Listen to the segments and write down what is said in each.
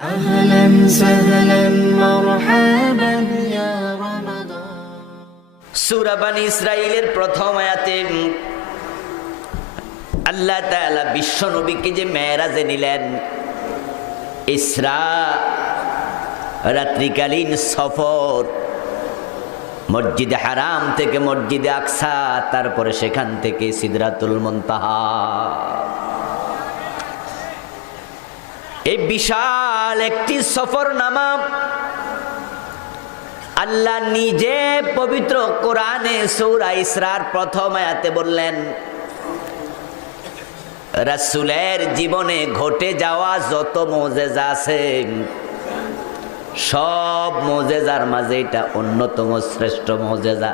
أهلا سهلا مرحبا يا رمضان সূরা বনী ইসরাঈলের প্রথম আয়াতে আল্লাহ তাআলা বিশ্ব নবীকে যে মেরাজে নিলেন, ইসরা রাত্রিকালীন সফর, মসজিদে হারাম থেকে মসজিদে আকসা, তারপরে সেখান থেকে সিদরাতুল মুনতাহা, এই বিশাল একটি সফরনামা আল্লাহ নিজে পবিত্র কোরআনে সূরা ইসরার প্রথম আয়াতে বললেন, রাসূলের জীবনে ঘটে যাওয়া যত মুজিজা আছে সব মুজিজার মাঝে এটা অন্যতম শ্রেষ্ঠ মুজিজা।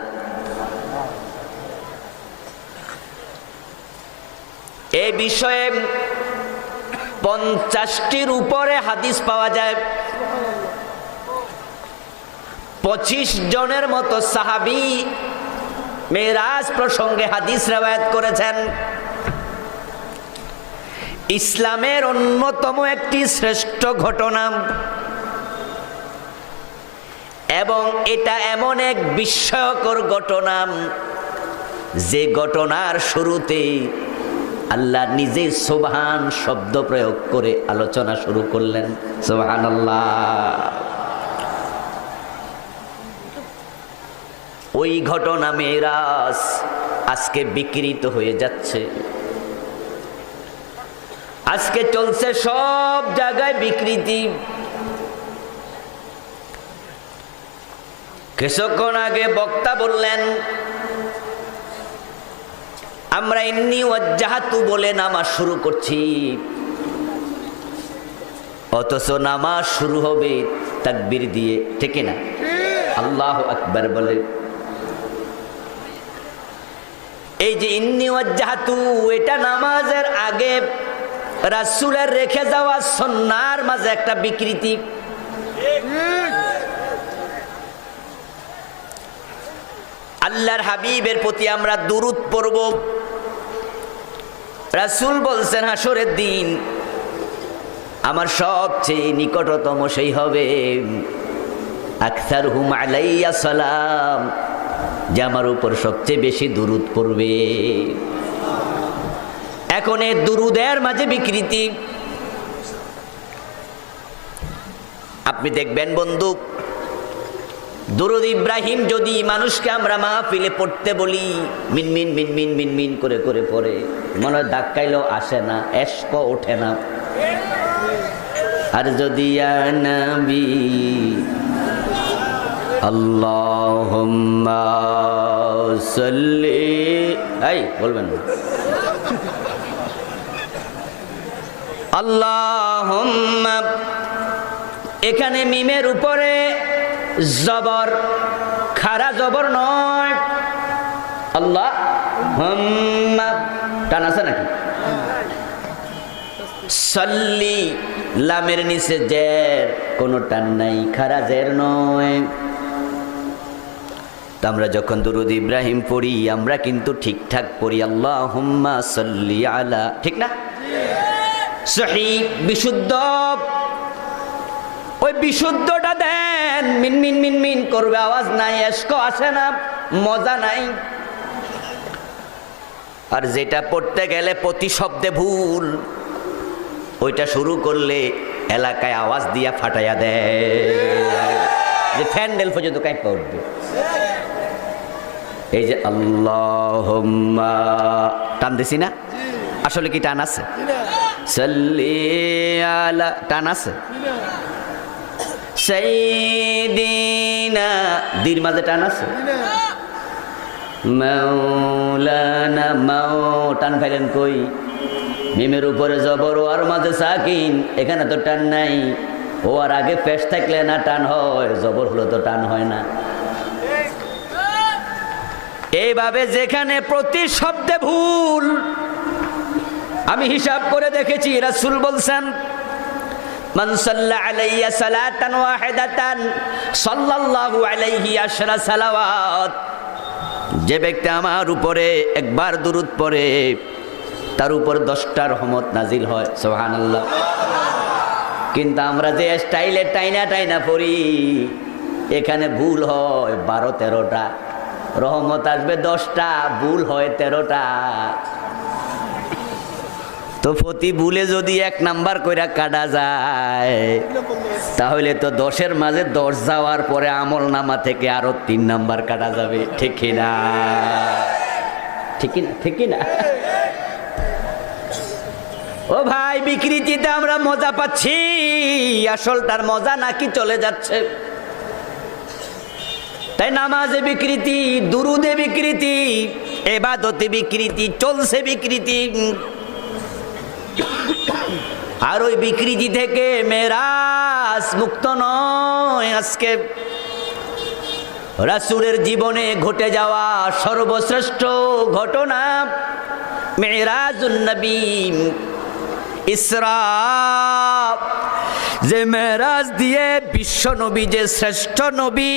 এই বিষয়ে 50টির উপরে হাদিস পাওয়া যায়। 25 জনের মতো সাহাবী মেরাজ প্রসঙ্গে হাদিস রওয়ায়াত করেছেন। ইসলামের অন্যতম একটি শ্রেষ্ঠ ঘটনা, এবং এটা এমন এক বিস্ময়কর ঘটনা যে ঘটনার শুরুতে আল্লাহ নিজে সুবহান শব্দ প্রয়োগ করে আলোচনা শুরু করলেন। সুবহানাল্লাহ। ওই ঘটনা মেরাজ আজকে বিকৃত হয়ে যাচ্ছে, আজকে চলছে সব জায়গায় বিকৃতি। কিছুক্ষণ আগে বক্তা বললেন, আমরা ইন্নী ওয়াজ্জাহাতু বলে নামাজ শুরু করছি, অথচ নামাজ শুরু হবে তাকবীর দিয়ে, ঠিক না? আল্লাহু আকবার বলে। এই যে ইন্নী ওয়াজ্জাহাতু, এটা নামাজের আগে রাসূলের রেখে যাওয়া সুন্নাহর মাঝে একটা বিকৃতি। আল্লাহর হাবিবের প্রতি আমরা দুরূদ পড়ব। রাসূল বলছেন, হাসরের দিন আমার সবচেয়ে নিকটতম সেই হবে আকসারহুম আলাইয়া সালাম, যে আমার উপর সবচেয়ে বেশি দুরূদ পড়বে। এখন এই দুরূদের মাঝে বিকৃতি। আপনি দেখবেন বন্ধু, দুরূদ ইব্রাহিম যদি মানুষকে আমরা মাহফিলে পড়তে বলি, মিনমিন মিনমিন মিনমিন করে করে পড়ে, মনে হয় ধাক্কাইলেও আসে না, এশক ওঠে না। আর যদি ইয়া নবী আল্লাহুম্মা সাল্লি, এই বলবেন না, আল্লাহুম্মা, এখানে মিমের উপরে জবর, খারা জবর নয়। আল্লাহ হুম্মা টান আছে নাকি? সাল্লি, লামের নিচে জের, কোনো টান নাই, খারা জের নয়। তো আমরা যখন দুরূদ ইব্রাহিম পড়ি, আমরা কিন্তু ঠিকঠাক পড়ি, আল্লাহুম্মা সাল্লি আলা, ঠিক না? সহিহ বিশুদ্ধ, ওই বিশুদ্ধটা দেন, মিনমিন মিনমিন করবে, আওয়াজ নাই, এশক আসে না, মজা নাই। আর যেটা পড়তে গেলে প্রতি শব্দে ভুল, ওইটা শুরু করলে এলাকায় আওয়াজ দিয়া ফাটাইয়া দেয়, যে ফ্যান্ডেল পর্যন্ত কাঁপা উঠবে। এই যে আল্লাহুম্মা, টান দিছি না? আসলে কি টান আছে? সাল্লি আলা, টান আছে? সাইয়্যিদিনা, দীর মাঝে টান আছে? মাওলানা, মাও টান ফাইলেন কই? মিমের উপরে জবর, ওর মাঝে সাকিন, এখানে তো টান নাই। ও আর আগে পেশ থাকলে না টান হয়, জবর হলো তো টান হয় না। এইভাবে যেখানে প্রতি শব্দে ভুল, আমি হিসাব করে দেখেছি, রাসূল বলছেন, মান সাল্লা আলাইয়া সালাতান ওয়াহিদাতান সাল্লাল্লাহু আলাইহি আশরা সালাওয়াত, যে ব্যক্তি আমার উপরে একবার দুরূদ পড়ে, তার উপর 10টা রহমত নাজিল হয়। সুবহানাল্লাহ। কিন্তু আমরা যে স্টাইলে টাইনা টাইনা পড়ি, এখানে ভুল হয় 12-13টা, রহমত আসবে 10টা, ভুল হয় 13টা। তো প্রতি ভুলে যদি 1 নাম্বার কইরা কাটা যায়, তাহলে তো 10-এর মাঝে 10 যাওয়ার পরে আমল নামা থেকে আরো 3 নাম্বার কাটা যাবে। ঠিক কিনা? ঠিক কিনা? ঠিক কিনা? ও ভাই, বিকৃতিতে আমরা মজা পাচ্ছি, আসলটার মজা নাকি চলে যাচ্ছে। তাই নামাজে বিকৃতি, দুরুদে বিকৃতি, ইবাদতে বিকৃতি, চলছে বিকৃতি। আর ওই বিকৃতি থেকে মেরাজ মুক্ত নয়। আজকে রাসূলের জীবনে ঘটে যাওয়া সর্বশ্রেষ্ঠ ঘটনা মেরাজুন নবী, ইসরা, যে মেরাজ দিয়ে বিশ্ব নবী যে শ্রেষ্ঠ নবী,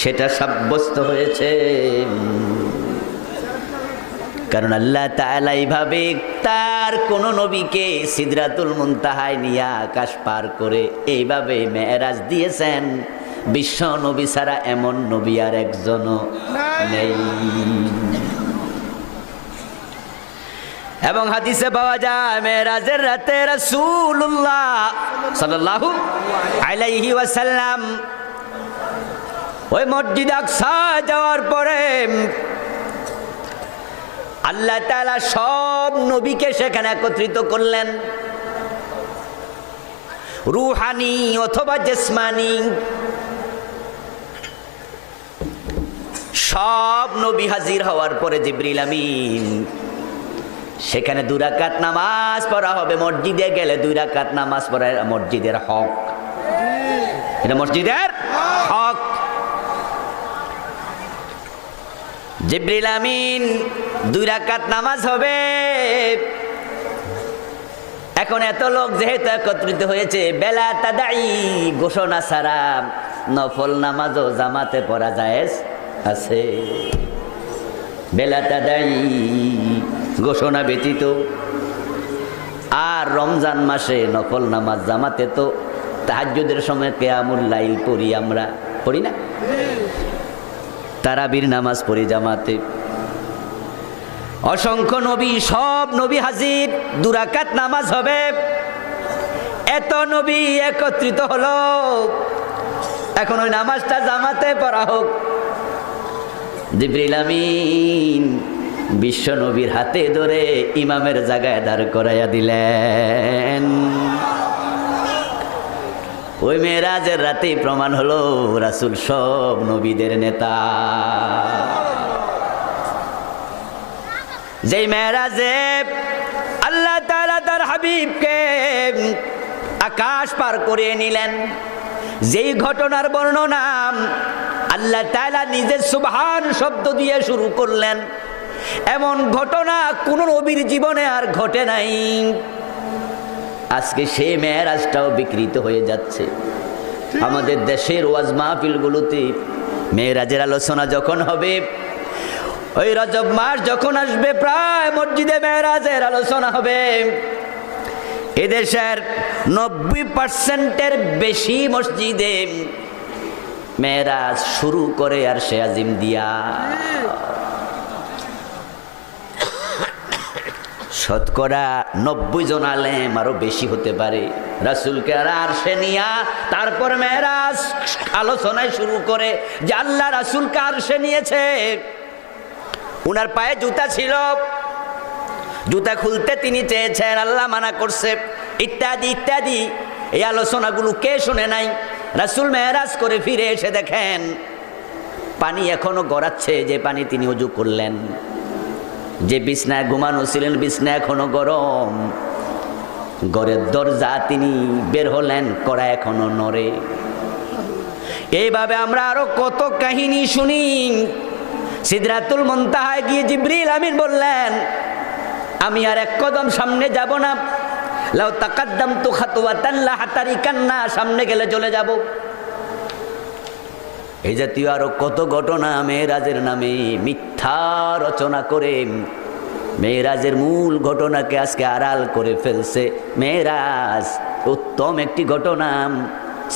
সেটা সাব্যস্ত হয়েছে। কারণ আল্লাহ তাআলা এইভাবে তার কোন নবীকে সিদরাতুল মুনতাহায় নিয়ে আকাশ পার করে এইভাবে মেরাজ দিয়েছেন। বিশ্ব নবী ছাড়া এমন নবী আর একজনও নেই। এবং হাদিসে পাওয়া যায় মেরাজের রাতে রাসূলুল্লাহ সাল্লাল্লাহু আলাইহি ওয়াসাল্লাম ওই মসজিদ আকসা যাওয়ার পরে আল্লাহ তাআলা সব নবীকে সেখানে একত্রিত করলেন। রূহানি অথবা জিসমানি সব নবী হাজির হওয়ার পরে জিবরিল আমিন সেখানে 2 রাকাত নামাজ পড়া হবে। মসজিদে গেলে 2 রাকাত নামাজ পড়া মসজিদের হক, এটা মসজিদের হক। জিবরিল আমিন 2 রাকাত নামাজ হবে। এখন এত লোক যেহেতু একত্রিত হয়েছে, বেলা তাদাই ঘোষণা ছাড়া নফল নামাজও জামাতে পড়া জায়েজ আছে। বেলা তাদাই ঘোষণা ব্যতীত। আর রমজান মাসে নফল নামাজ জামাতে তো তাহাজ্জুদের সময় কিয়ামুল লাইল পড়ি, আমরা পড়ি না? তারাবির নামাজ পড়ি জামাতে। অসংখ্য নবী, সব নবী হাজির, 2 রাকাত নামাজ হবে। এত নবী একত্রিত হলো, এখন ওই নামাজটা জামাতে পড়া হোক। জিবরিল আমিন বিশ্ব নবীর হাতে ধরে ইমামের জায়গায় দাঁড় করাইয়া দিলেন। ওই মেরাজের রাতেই প্রমাণ হলো রাসূল সব নবীদের নেতা। যেই মেরাজে আল্লাহ তাআলা তার হাবিবকে আকাশ পার করে নিলেন, যেই ঘটনার বর্ণনা আল্লাহ তাআলা নিজে সুবহান শব্দ দিয়ে শুরু করলেন, এমন ঘটনা কোন নবীর জীবনে আর ঘটে নাই। আজকে সেই মেরাজটাও বিকৃত হয়ে যাচ্ছে। আমাদের দেশের ওয়াজ মাহফিলগুলোতে মেরাজের আলোচনা যখন হবে, ওই রজব মাস যখন আসবে, প্রায় মসজিদে মেরাজের আলোচনা হবে। এদেশের 90%-এর বেশি মসজিদে মেরাজ শুরু করে আর সে আজিম দিয়া। শতকরা 90 জন আলেম, আরো বেশি হতে পারে, রাসূলকে আর সে নিয়া তারপর মেরাজ আলোচনায় শুরু করে যে আল্লাহ রাসূলকে আর সে নিয়েছে। উনার পায়ে জুতা ছিল, জুতা খুলতে তিনি চেয়েছেন, আল্লাহ মানা করছে, ইত্যাদি ইত্যাদি। এই আলোচনাগুলো কে শুনে নাই? রাসূল মেরাজ করে ফিরে এসে দেখেন পানি এখনো গড়াচ্ছে, যে পানি তিনি ওযু করলেন। যে বিছনায় ঘুমানো ছিলেন, বিছনা এখনো গরম। ঘরের দরজা তিনি বের হলেন, কড়া এখনো নড়ে। এইভাবে আমরা আরো কত কাহিনী শুনি। সিদরাতুল মুনতাহায় গিয়ে জিবরিল আমিন বললেন, আমি আর 1 কদম সামনে যাব না। লাউ তাকাদ্দামতু খাতওয়াতান লা হাতারিকান্না, সামনে গেলে চলে যাব। এই জাতীয় আরো কত ঘটনা মেরাজের নামে মিথ্যা রচনা করে মেরাজের মূল ঘটনাকে আজকে আড়াল করে ফেলছে। মেরাজ উত্তম একটি ঘটনা,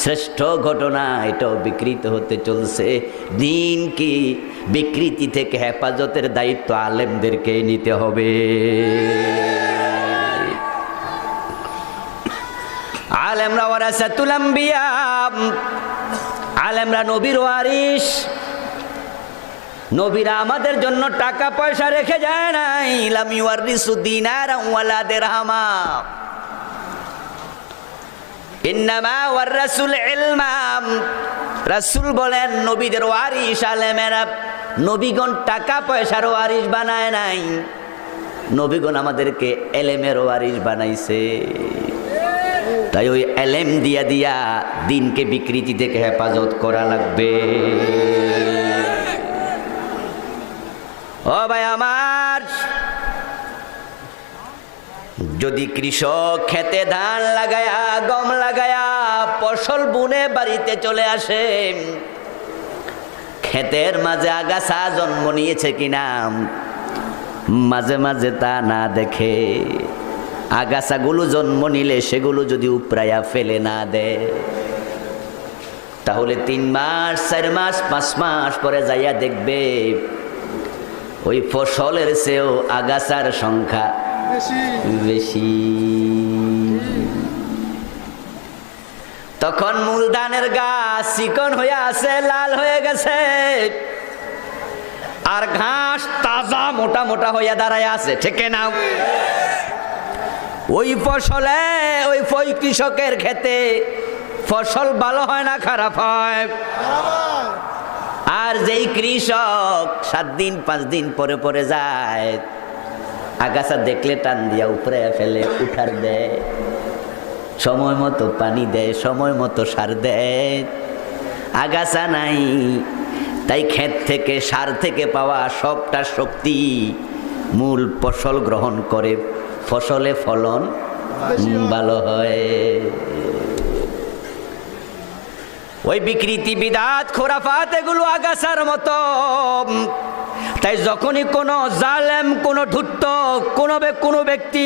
শ্রেষ্ঠ ঘটনা, এটাও বিকৃত হতে চলছে। দিন কি বিকৃতি থেকে হেফাজতের দায়িত্ব আলেমদেরকে নিতে হবে। আলেমরা ওয়ারাসাতুল আম্বিয়া, আলেমরা নবীর ওয়ারিস। নবীরা আমাদের জন্য টাকা পয়সা রেখে যায় নাই। লাম ইউয়ারিসু দিনারা ওয়ালা দিরহামা, ইন্নামা ওয়ারাসুল ইলমা। রাসূল বলেন নবীদের ওয়ারিস আলেমেরা। নবীগণ টাকা পয়সার ওয়ারিস বানায় নাই, নবীগণ আমাদেরকে এলেমের ওয়ারিস বানাইছে। তাই ওই এলেম দিয়া দিয়া দিনকে বিকৃতি থেকে হেফাজত করা লাগবে। ও ভাই আমার, যদি কৃষক খেতে ধান লাগায়া গম লাগায়া ফসল বুনে বাড়িতে চলে আসে, ক্ষেতের মাঝে আগাছা জন্ম নিয়েছে কিনা মাঝে মাঝে তা না দেখে, আগাছাগুলো জন্ম নিলে সেগুলো যদি উপড়াইয়া ফেলে না দেয়, তাহলে 3 মাস 4 মাস 5 মাস পরে যাইয়া দেখবে ওই ফসলের চেয়েও আগাছার সংখ্যা বেশি। তখন মূল ধানের গাছ চিকন হয়ে আছে, লাল হয়ে গেছে, আর ঘাস তাজা মোটা মোটা হইয়া দাঁড়ায় আছে, ঠিক না? ওই ফসলে ওই কৃষকের ক্ষেতে ফসল ভালো হয় না খারাপ হয়? আর যেই কৃষক 7 দিন 5 দিন পরে পরে যায়, আগাছা দেখলে টান দিয়া উপরে ফেলে, উঠার দেয়, সময় মতো পানি দেয়, সময় মতো সার দেয়, আগাছা নাই। তাই ক্ষেত থেকে সার থেকে পাওয়া সবটা শক্তি মূল ফসল গ্রহণ করে, ফসলে ফলন ভালো হয়। ওই বিকৃতি বিদাত খোরাফাত এগুলো আগাছার মতো। তাই যখনই কোনো জালেম, কোনো ধূর্ত, কোনো ব্যক্তি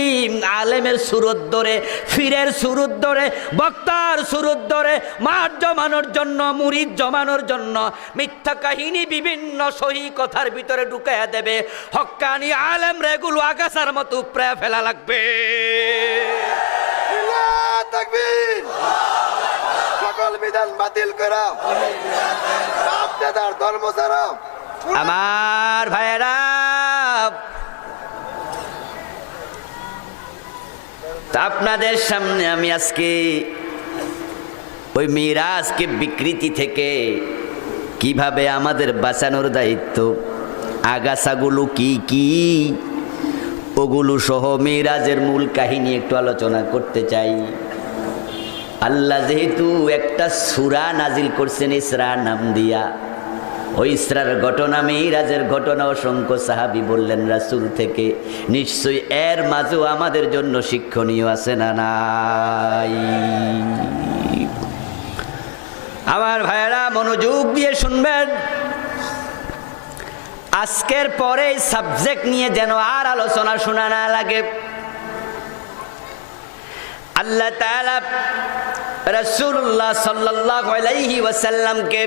আলেমের সুরত ধরে, ফিরের সুরত ধরে, বক্তার সুরত ধরে মার জমানোর জন্য, মুরিদ জমানোর জন্য মিথ্যা কাহিনী বিভিন্ন সহি কথার ভিতরে ঢুকাইয়া দেবে, হক্কানি আলেমরা এগুলো আগাছার মতো উপরে ফেলা লাগবে। সকল বিধান বাতিল করা, বাপ দাদার ধর্ম ছাড়া। আমার ভাইরা, আপনাদের সামনে আমি আজকে ওই মিরাজকে বিকৃতি থেকে কিভাবে আমাদের বাঁচানোর দায়িত্ব, আগাছাগুলো কি কি ওগুলো সহ মিরাজের মূল কাহিনী একটু আলোচনা করতে চাই। আল্লাহ যেহেতু একটা সূরা নাজিল করছেন ইসরা নাম দিয়া, ওই ইসরার ঘটনা, মিরাজের ঘটনা অসংখ্য সাহাবী বললেন রাসূল থেকে, নিশ্চয়ই এর মাঝেও আমাদের জন্য শিক্ষণীয় আছে না নাই? আমার ভাইয়েরা মনোযোগ দিয়ে শুনবেন। আজকের পরে সাবজেক্ট নিয়ে যেন আর আলোচনা শোনা না লাগে। আল্লাহ তাআলা রাসূলুল্লাহ সাল্লাল্লাহু আলাইহি ওয়াসাল্লামকে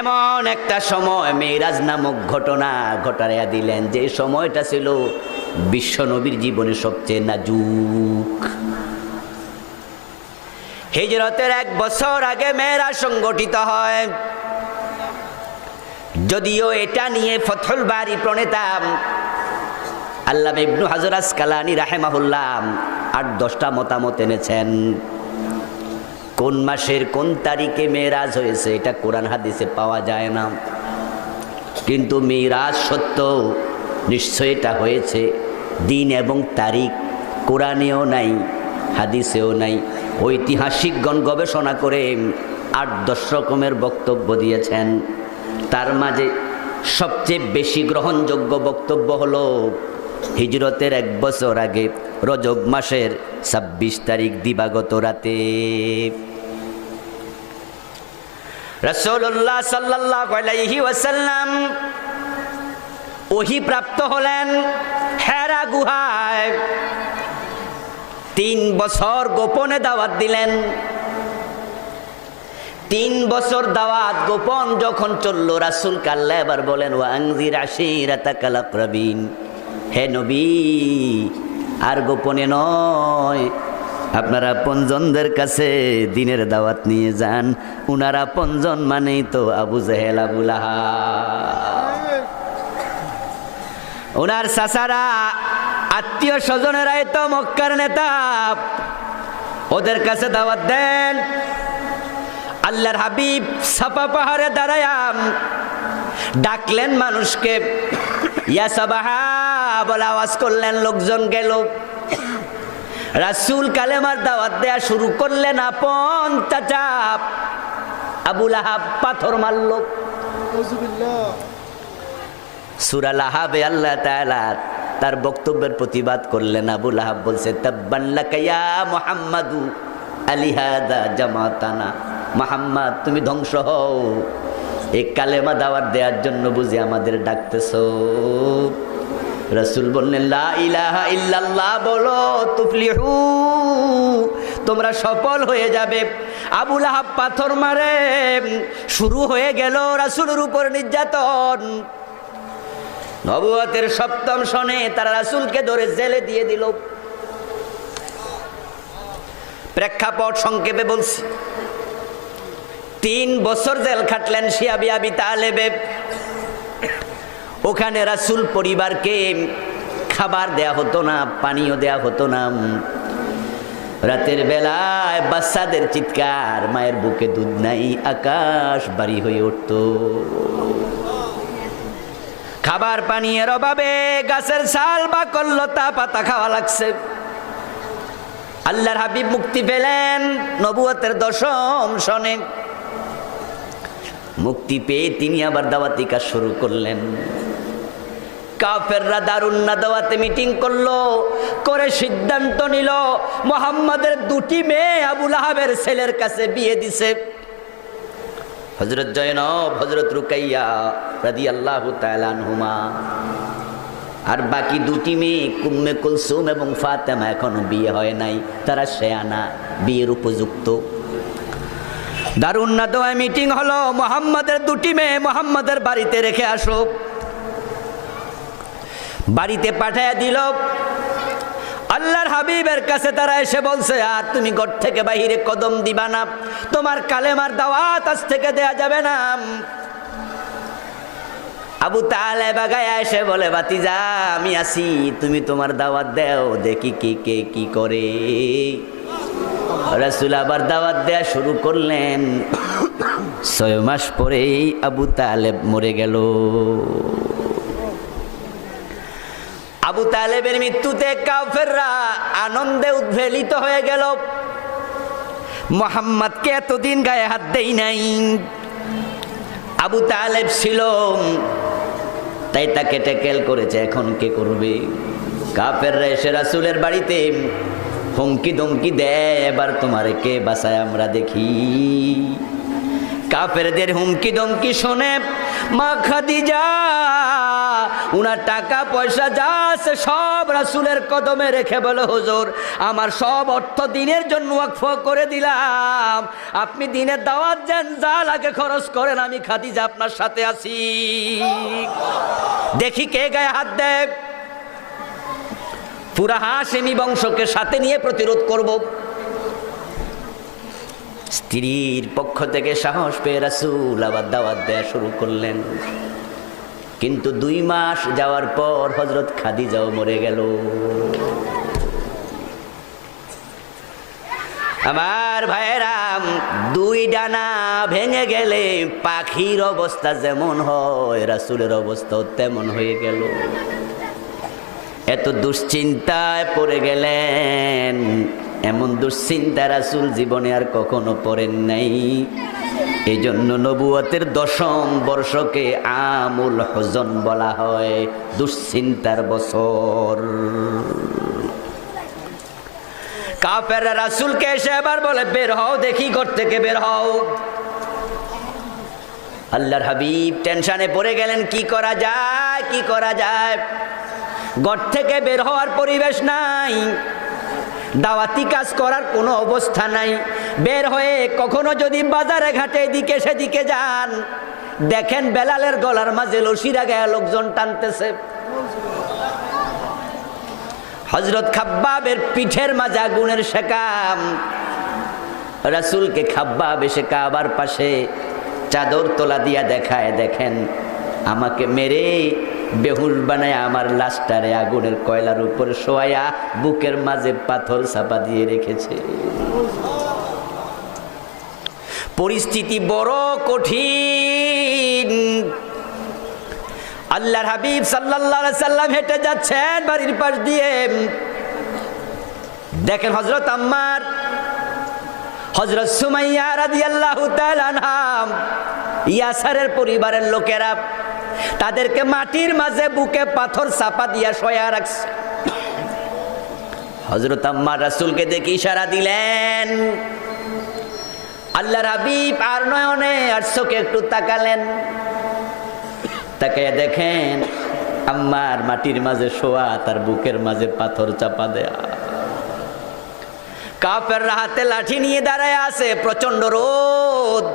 এমন একটা সময় মিরাজ নামক ঘটনা ঘটাইয়া দিলেন, যে সময়টা ছিল বিশ্ব নবীর জীবনে সবচেয়ে নাজুক। হিজরতের 1 বছর আগে মেরাজ সংগঠিত হয়। যদিও এটা নিয়ে ফথুল বারী প্রণেতা আল্লামা ইবনে হাজার আসকালানী রাহিমাহুল্লাহ 8-10টা মতামত এনেছেন। কোন মাসের কোন তারিখে মেরাজ হয়েছে এটা কোরআন হাদিসে পাওয়া যায় না, কিন্তু মেরাজ সত্য, নিশ্চয় এটা হয়েছে। দিন এবং তারিখ কোরআনেও নাই, হাদিসেও নাই। ঐতিহাসিকগণ গবেষণা করে 8-10 রকমের বক্তব্য দিয়েছেন। তার মাঝে সবচেয়ে বেশি গ্রহণযোগ্য বক্তব্য হলো হিজরতের 1 বছর আগে রজব মাসের 26 তারিখ দিবাগত রাতে রাসূলুল্লাহ সাল্লাল্লাহু আলাইহি ওয়াসাল্লাম ওহী প্রাপ্ত হলেন হেরা গুহায়। 3 বছর গোপনে দাওয়াত দিলেন। 3 বছর দাওয়াত গোপন যখন চললো, রাসূল আল্লাহ এবার বলেন ওয়ানজির আশিরাতাকাল আকরাবিন, হে নবী আর গোপনে নয়, আপনারা আপনজনদের কাছে দিনের দাওয়াত নিয়ে যান। উনারা আপনজন মানেই তো আবু জেহেল, আবু লাহাব, ওনার চাচারা, আত্মীয় স্বজনেরাই তো মক্কার নেতা, ওদের কাছে দাওয়াত দেন। আল্লাহর হাবিব সাফা পাহাড়ে দাঁড়ায়া ডাকলেন মানুষকে, ইয়া সাবাহা বলে আওয়াজ করলেন, লোকজন গেল। রাসূল কালেমার দাওয়াত দেয়া শুরু করলেন। আপন চাচা আবু লাহাব পাথর মারল। সূরা লাহাবে আল্লাহ তাআলা তার বক্তব্যের প্রতিবাদ করলেন। আবু লাহাব বলছে, তাব্বান লাকা ইয়া মুহাম্মাদু আলিহাদা জামাতানা, মুহাম্মদ তুমি ধ্বংস হও, এই কালেমা দাওয়াত দেওয়ার জন্য বুঝি আমাদের ডাকতেছো। রাসূল বললেন, লা ইলাহা ইল্লাল্লাহ বলো তুফলিহু, তোমরা সফল হয়ে যাবে। আবু লাহাব পাথর মারে, শুরু হয়ে গেল রাসূলের উপর নির্যাতন। নবুয়তের 7ম সনে তারা রাসূলকে ধরে জেলে দিয়ে দিল। প্রেক্ষাপট সংক্ষেপে বলছি, 3 বছর জেল খাটলেন শিয়াবি আবি তালেবে। ওখানে রাসূল পরিবারকে খাবার দেয়া হতো না, পানিও দেয়া হতো না। রাতের বেলায় বাচ্চাদের চিৎকার, মায়ের বুকে দুধ নাই, আকাশ বাড়ি হয়ে উঠত। খাবার পানির অভাবে গাছের ছাল বা কল্লতা পাতা খাওয়া লাগছে। আল্লাহর হাবিব মুক্তি পেলেন নবুয়তের 10ম সনে। মুক্তি পেয়ে তিনি আবার দাওয়াতি কাজ শুরু করলেন। কাফেররা দারুন নাদাওয়াতে মিটিং করলো, করে সিদ্ধান্ত নিল মুহাম্মাদের 2টি মেয়ে আবু লাহাবের ছেলের কাছে বিয়ে দিছে। হযরত জয়নব, হযরত রুকাইয়া রাদিয়াল্লাহু তাআলা আনহুমা। আর বাকি 2টি মেয়ে উম্মে কুলসুম এবং ফাতেমা এখনো বিয়ে হয় নাই, তারা শেয়ানা, বিয়ের উপযুক্ত। দারুন নাদাওয়ায় মিটিং হলো, মুহাম্মাদের 2টি মেয়ে মুহাম্মাদের বাড়িতে রেখে আসো। বাড়িতে পাঠায়া দিল। আল্লাহর হাবিবের কাছে তারা এসে বলছে, আর তুমি ঘর থেকে বাহিরে কদম দিবা না, তোমার কালেমার দাওয়াত আজ থেকে দেয়া যাবে না। আবু তালেবা গায়ে এসে বলে, ভাতিজা আমি আছি, তুমি তোমার দাওয়াত দাও, দেখি কে কি করে। রাসূল আবার দাওয়াত দেয়া শুরু করলেন। 6 মাস পরেই আবু তালেব মরে গেল। আবু তালেবের মৃত্যুতে কাফেররা আনন্দে উদ্বেলিত হয়ে গেল। মুহাম্মদকে এতদিন গায়ে হাত দেই নাই। আবু তালেব ছিল তাই তাকে ট্যাকেল করেছে, এখন কে করবে? কাফেররা এসে রাসূলের বাড়িতে হুমকি ধমকি দেয়, এবার তোমারে কে বাঁচায় আমরা দেখি। কাফেরদের হুমকি ধমকি শুনে মা খাদিজা উনার টাকা পয়সা যা আছে সব রাসূলের কদমে রেখে বলে, হুজুর আমার সব অর্থ দিনের জন্য ওয়াকফ করে দিলাম, আপনি দিনের দাওয়াত দেন, যা লাগে খরচ করেন, আমি খাদিজা আপনার সাথে আছি, দেখি কে গায়ে হাত দেয়। পুরা হাশেমি বংশকে সাথে নিয়ে প্রতিরোধ করব। স্ত্রীর পক্ষ থেকে সাহস পেয়ে রাসূল আবার দাওয়াত দেয়া শুরু করলেন। কিন্তু 2 মাস যাওয়ার পর হযরত খাদিজাও মরে গেল। আমার ভাইয়েরা, 2 ডানা ভেঙে গেলে পাখির অবস্থা যেমন হয়, রাসূলের অবস্থাও তেমন হয়ে গেল। এত দুশ্চিন্তায় পড়ে গেলেন, এমন দুশ্চিন্তা রাসূল জীবনে আর কখনো পড়েন নাই। এই জন্য নবুয়তের 10ম বর্ষকে আমুল হুজন বলা হয়, দুশ্চিন্তার বছর। কাফেররা রাসূলকে এসে এবার বলে, বের হও দেখি, ঘর থেকে বের হও। আল্লাহর হাবিব টেনশনে পড়ে গেলেন, কি করা যায় কি করা যায়? ঘর থেকে বের হওয়ার পরিবেশ নাই, দাওয়াতি কাজ করার কোনো অবস্থা নাই। বের হয়ে কখনো যদি বাজারে ঘাটে এদিকে সেদিকে যান, দেখেন বেলালের গলার মাঝে রশি লাগায়া লোকজন টানতেছে। হযরত খাব্বাবের পিঠের মাঝে আগুনের শেকাম। রাসূলকে খাব্বাব এসে কাবার পাশে চাদর তোলা দিয়া দেখায়, দেখেন আমাকে মেরে বেহুশ বানায় আমার লাশটারে আগুনের কয়লার উপরে শোয়া বুকের মাঝে পাথর চাপা দিয়ে রেখেছে। পরিস্থিতি বড় কঠিন। আল্লাহর হাবিব সাল্লাল্লাহু আলাইহি সাল্লাম হেঁটে যাচ্ছেন বাড়ির পাশ দিয়ে, দেখেন হযরত আম্মার, হযরত সুমাইয়া রাদিয়াল্লাহু তাআলা আনহা, ইয়াসারের পরিবারের লোকেরা তাদেরকে মাটির মাঝে বুকে পাথর চাপা দিয়া শোয়া রাখছে। হযরত আম্মার রাসূলকে দেখে ইশারা দিলেন। আল্লাহর হাবিব আর নয়নে আর চোখে একটু তাকালেন, তাকায় দেখেন আম্মার মাটির মাঝে শোয়া, তার বুকের মাঝে পাথর চাপা দেয়া। কাফেররা হাতে লাঠি নিয়ে দাঁড়ায় আছে, প্রচন্ড রোদ।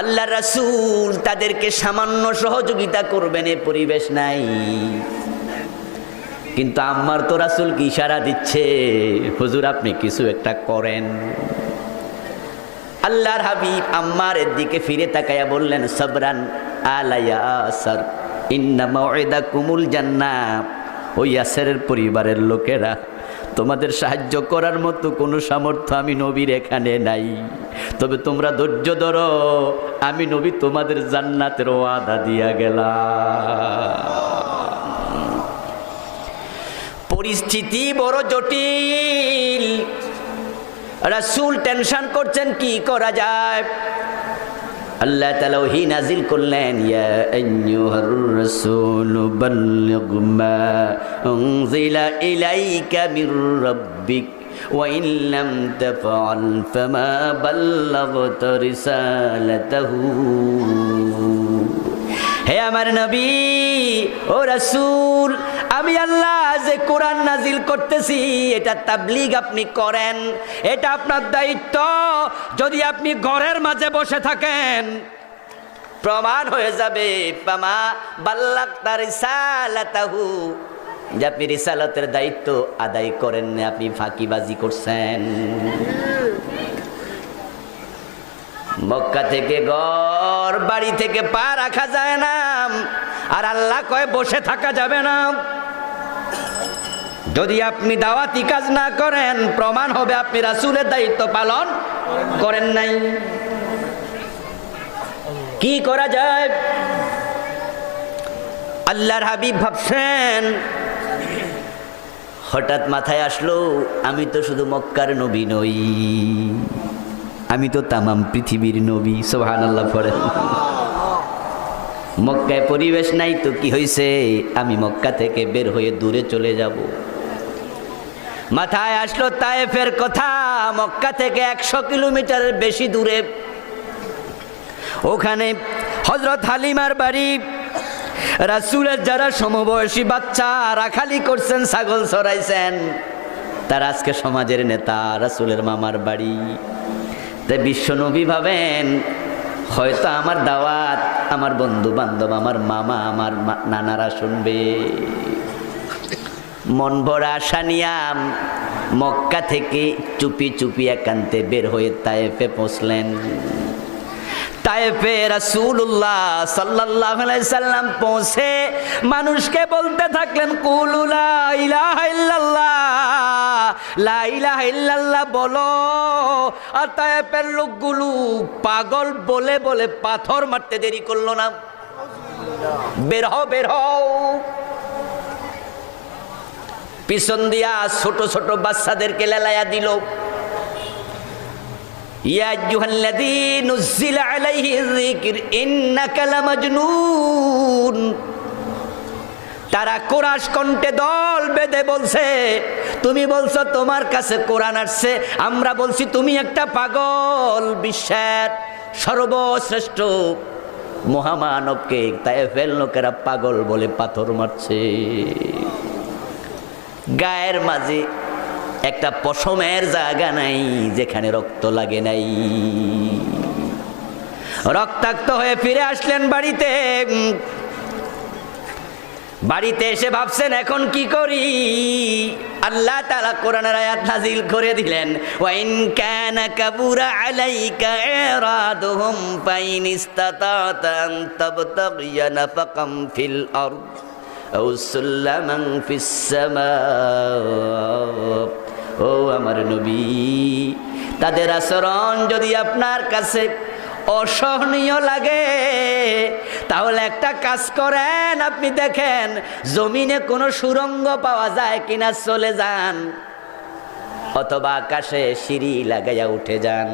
আল্লাহর রাসূল তাদেরকে সামান্য সহযোগিতা করবেন এ পরিবেশ নাই, কিন্তু আম্মার তো রাসূলকে ইশারা দিচ্ছে, হুজুর আপনি কিছু একটা করেন। আল্লাহর হাবিব আম্মারের দিকে ফিরে তাকায়া বললেন, সাবরান আলা ইয়াসার, ইন্না মাউইদাকুমুল জান্নাহ। ওই ইয়াসেরের পরিবারের লোকেরা, তোমাদের সাহায্য করার মতো কোনো সামর্থ্য আমি নবীর এখানে নাই, তবে তোমরা ধৈর্য ধরো, আমি নবী তোমাদের জান্নাতের ওয়াদা দিয়া গেলাম। পরিস্থিতি বড় জটিল। রাসূল টেনশন করছেন কি করা যায়। আল্লাহ তাআলা ওহী নাজিল করলেন, ইয়া আইয়ুহার রাসূল বাল্লিগ মা উনজিলা ইলাইকা মির রাব্বিক ওয়া ইন লাম তাফআল ফামা বাল্লাগতা রিসালাতাহু। হে আমার নবী, ও রাসূল, আমি আল্লাহ যে কোরআন নাজিল করতেছি এটা তাবলীগ আপনি করেন, এটা আপনার দায়িত্ব। যদি আপনি ঘরের মাঝে বসে থাকেন প্রমাণ হয়ে যাবে ফামা বাল্লাগতা রিসালাতাহু, যে আপনি রিসালাতের দায়িত্ব আদায় করেন না, আপনি ফাঁকিবাজি করছেন। মক্কা থেকে ঘর, বাড়ি থেকে পা রাখা যায় না, আর আল্লাহ কয় বসে থাকা যাবে না। যদি আপনি দাওয়াতি কাজ না করেন প্রমাণ হবে আপনি রাসূলের দায়িত্ব পালন করেন নাই। কি করা যায়? আল্লাহর হাবিব ভাবছেন, হঠাৎ মাথায় আসলো আমি তো শুধু মক্কার নবী নই, আমি তো তামাম পৃথিবীর নবী। সুবহানাল্লাহ পড়েন। মক্কায় পরিবেশ নাই তো কি হয়েছে, আমি মক্কা থেকে বের হয়ে দূরে চলে যাব। মাথায় আসলো তায়েফের কথা, মক্কা থেকে 100 কিলোমিটারের বেশি দূরে। ওখানে হযরত হালিমার বাড়ি। রাসূলের যারা সমবয়সী বাচ্চা রাখালি করছেন, ছাগল চড়াইছেন, তারা আজকে সমাজের নেতা। রাসূলের মামার বাড়ি। তাই বিশ্বনবী ভাবেন হয়তো আমার দাওয়াত আমার বন্ধু বান্ধব, আমার মামা, আমার নানারা শুনবে। মন ভরা আশা নিয়াম মক্কা থেকে চুপি চুপি একান্তে বের হয়ে তায়েফে পৌঁছলেন। তায়েফে রাসূলুল্লাহ সাল্লাল্লাহু আলাইহি সাল্লাম পৌঁছে মানুষকে বলতে থাকলেন, কুলু লা ইলাহা ইল্লাল্লাহ, লা ইলাহা ইল্লাল্লাহ বলো। আর তায়েফের লোকগুলো পাগল বলে বলে পাথর মারতে দেরি করলো না, বের হও বের হও। পিছন দিয়া ছোট ছোট বাচ্চাদেরকে লেলায়া দিল। ইয়া আইয়ুহাল্লাযী নুজ্জিলা আলাইহিয যিকর ইন্নাকা লামাজনুন। তারা কোরআশ কণ্ঠে দল বেঁধে বলছে, তুমি বলছো তোমার কাছে কোরআন আসছে, আমরা বলছি তুমি একটা পাগল। বিশ্বের সর্বশ্রেষ্ঠ মহামানবকে তায়েফের লোকেরা পাগল বলে পাথর মারছে। গায়ের মাঝে একটা পশমের জায়গা নাই যেখানে রক্ত লাগে নাই। রক্তাক্ত হয়ে ফিরে আসলেন বাড়িতে। বাড়িতে এসে ভাবছেন এখন কি করি। আল্লাহ তাআলা কোরআনের আয়াত নাযিল করে দিলেন, ওয়া ইন কানা কাবুরা আলাইকা ইরাদুহুম ফাইন ইসতাতা'তা আন তাবতাগিয়া নাফাকাম ফিল আরদ আও সুল্লামান ফিস সামা। ও আমার নবী, তাদের আচরণ যদি আপনার কাছে অসহনীয় লাগে তাহলে একটা কাজ করেন, আপনি দেখেন জমিনে কোনো সুড়ঙ্গ পাওয়া যায় কিনা, চলে যান, অথবা আকাশে সিঁড়ি লাগাইয়া উঠে যান।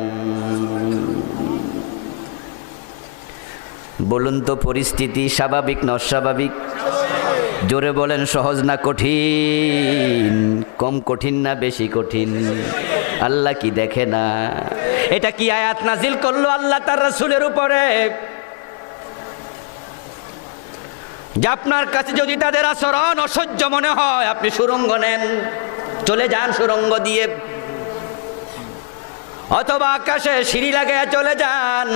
বলুন তো পরিস্থিতি স্বাভাবিক না অস্বাভাবিক? জোরে বলেন, সহজ না কঠিন? কম কঠিন না বেশি কঠিন? আল্লাহ কি দেখে না? এটা কি আয়াত নাজিল করলো আল্লাহ তার রাসূলের উপরে যে আপনার কাছে যদি তাদের আচরণ অসহ্য মনে হয় আপনি সুড়ঙ্গ নেন, চলে যান সুড়ঙ্গ দিয়ে, অথবা আকাশে সিঁড়ি লাগাইয়া চলে যান।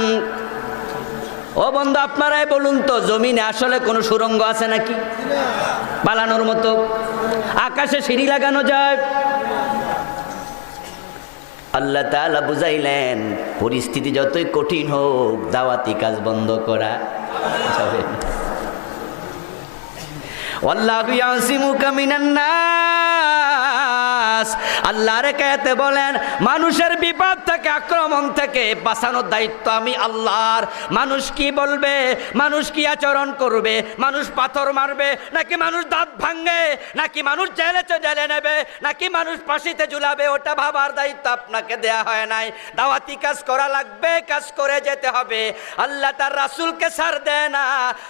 ও বন্ধু, আপনারাই বলুন তো জমিনে আসলে কোনো সুড়ঙ্গ আছে নাকি পালানোর মতো? আকাশে সিঁড়ি লাগানো যায়? আল্লাহ তাআলা বুঝাইলেন পরিস্থিতি যতই কঠিন হোক দাওয়াতি কাজ বন্ধ করা যাবে না। ওয়াল্লাহু ইয়াসিমুকা মিনান নাস। আল্লাহর কায়াতে বলেন মানুষের বিপদ থেকে, আক্রমণ থেকে বাঁচানোর দায়িত্ব আমি আল্লাহর। মানুষ কি বলবে, মানুষ কি আচরণ করবে, মানুষ পাথর মারবে নাকি মানুষ দাঁত ভাঙবে, নাকি মানুষ জেলে নেবে, নাকি মানুষ ফাঁসিতে ঝুলাবে, ওটা ভাবার দায়িত্ব আপনাকে দেয়া হয় নাই। দাওয়াতি কাজ করা লাগবে, কাজ করে যেতে হবে। আল্লাহ তার রাসূলকে ছাড় দেয় না।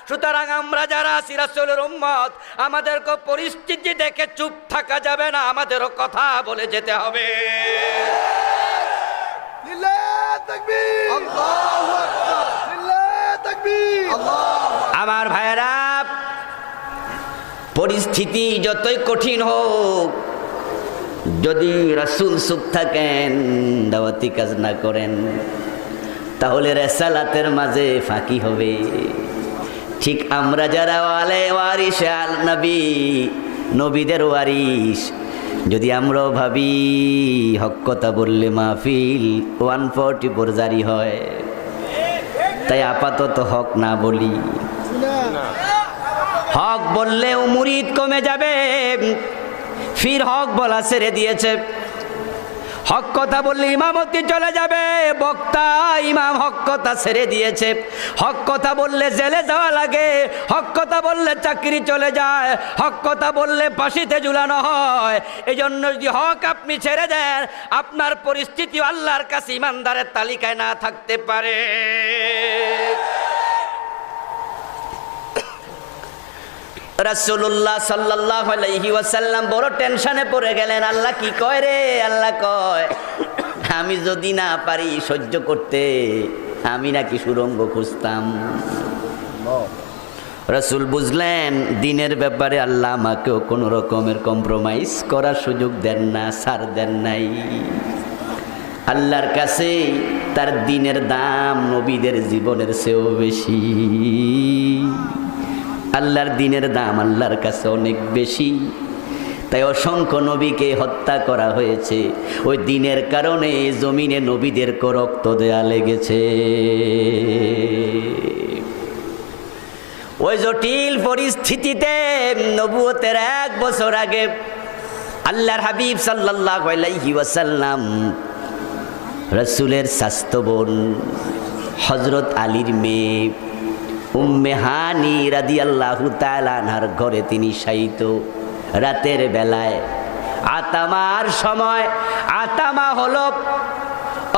সুতরাং আমরা যারা আছি রাসূলের উম্মত, আমাদেরকে পরিস্থিতি দেখে চুপ থাকা যাবে না, আমাদেরও কথা বলে যেতে হবে। লিল্লাহ তাকবীর, আল্লাহু আকবার, লিল্লাহ তাকবীর। আমার ভাইরা, পরিস্থিতি যতই কঠিন হোক যদি রাসূল চুপ থাকেন, দাওয়াতি কাজ না করেন, তাহলে রিসালাতের মাঝে ফাঁকি হবে। ঠিক আমরা যারা ওয়ারিস আল নবী, নবীদের ওয়ারিস, যদি আমরাও ভাবি হক কথা বললে মাহফিল 144 জারি হয়, তাই আপাতত হক না বলি। হক বললে মুরিদ কমে যাবে। ফির হক বলা ছেড়ে দিয়েছে। হক কথা বললে ইমামতি চলে যাবে। বক্তা ইমাম হক কথা ছেড়ে দিয়েছে। হক কথা বললে জেলে যাওয়া লাগে। হক কথা বললে চাকরি চলে যায়। হক কথা বললে ফাঁসিতে ঝুলানো হয়। এই জন্য যদি হক আপনি ছেড়ে দেন, আপনার পরিস্থিতি আল্লাহর কাছে ইমানদারের তালিকায় না থাকতে পারে। রাসূলুল্লাহ সাল্লাল্লাহু আলাইহি ওয়াসাল্লাম বড় টেনশনে পড়ে গেলেন। আল্লাহ কি কয় রে? আল্লাহ কয় আমি যদি না পারি সহ্য করতে, আমি নাকি সুড়ঙ্গ খুঁজতাম। রাসূল বুঝলেন দিনের ব্যাপারে আল্লাহ আমাকেও কোনো রকমের কম্প্রোমাইজ করার সুযোগ দেন না, ছাড় দেন নাই। আল্লাহর কাছে তার দিনের দাম নবীদের জীবনের চেয়েও বেশি। আল্লাহর দিনের দাম আল্লাহর কাছে অনেক বেশি। তাই অসংখ্য নবীকে হত্যা করা হয়েছে। ওই দিনের কারণে জমিনে নবীদেরকে রক্ত দেয়া লেগেছে। ওই জটিল পরিস্থিতিতে নবুয়তের 1 বছর আগে আল্লাহর হাবিব সাল্লাল্লাহু আলাইহি ওয়াসাল্লাম রাসূলের স্বাস্থ্য বোন হযরত আলীর মেয়ে উম্মে হানি রাদিয়াল্লাহু তাআলা আনহার ঘরে তিনি শায়িত। রাতের বেলায় আতামার সময়, আতামা হলো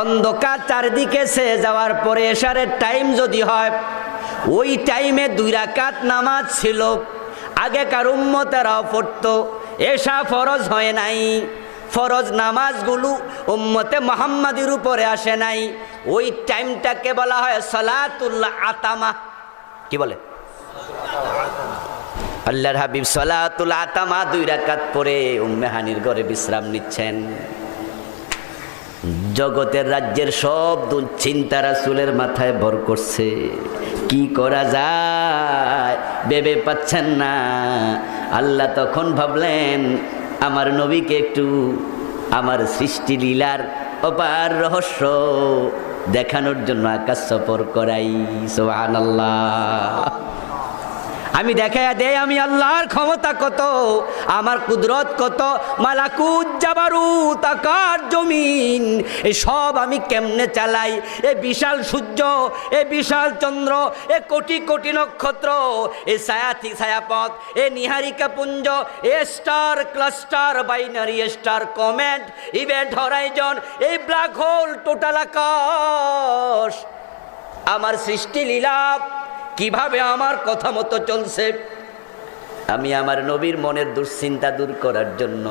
অন্ধকার চারদিকে ছেয়ে যাওয়ার পরে এশারের টাইম যদি হয়, ওই টাইমে 2 রাকাত নামাজ ছিল। আগেকার উম্মতেরাও পড়তো। এশা ফরজ হয় নাই, ফরজ নামাজগুলো উম্মতে মুহাম্মাদির উপরে আসে নাই। ওই টাইমটাকে বলা হয় সালাতুল আতামা। কি বলে? আল্লাহর হাবিব সালাতুল আতামা 2 রাকাত পরে উম্মে হানির ঘরে বিশ্রাম নিচ্ছেন। জগতের রাজ্যের সব দুশ্চিন্তা রাসূলের মাথায় ভর করছে। কি করা যায় ভেবে পাচ্ছেন না। আল্লাহ তখন ভাবলেন আমার নবীকে একটু আমার সৃষ্টি লীলার অপার রহস্য দেখানোর জন্য আকাশ সফর করাই। সুবহানাল্লাহ। আমি দেখাইয়া দেই আমি আল্লাহর ক্ষমতা কত, আমার কুদরত কত, মালাকুত জাবারুত আকাশ জমিন এই সব আমি কেমনে চালাই। এ বিশাল সূর্য, এ বিশাল চন্দ্র, এ কোটি কোটি নক্ষত্র, এ ছায়াপথ, এ নিহারিকা পুঞ্জ, এ star cluster, binary star, comet, event horizon, এই ব্ল্যাক হোল, টোটাল আকাশ আমার সৃষ্টি লীলা কিভাবে আমার কথা মতো চলছে। আমি আমার নবীর মনের দুশ্চিন্তা দূর করার জন্য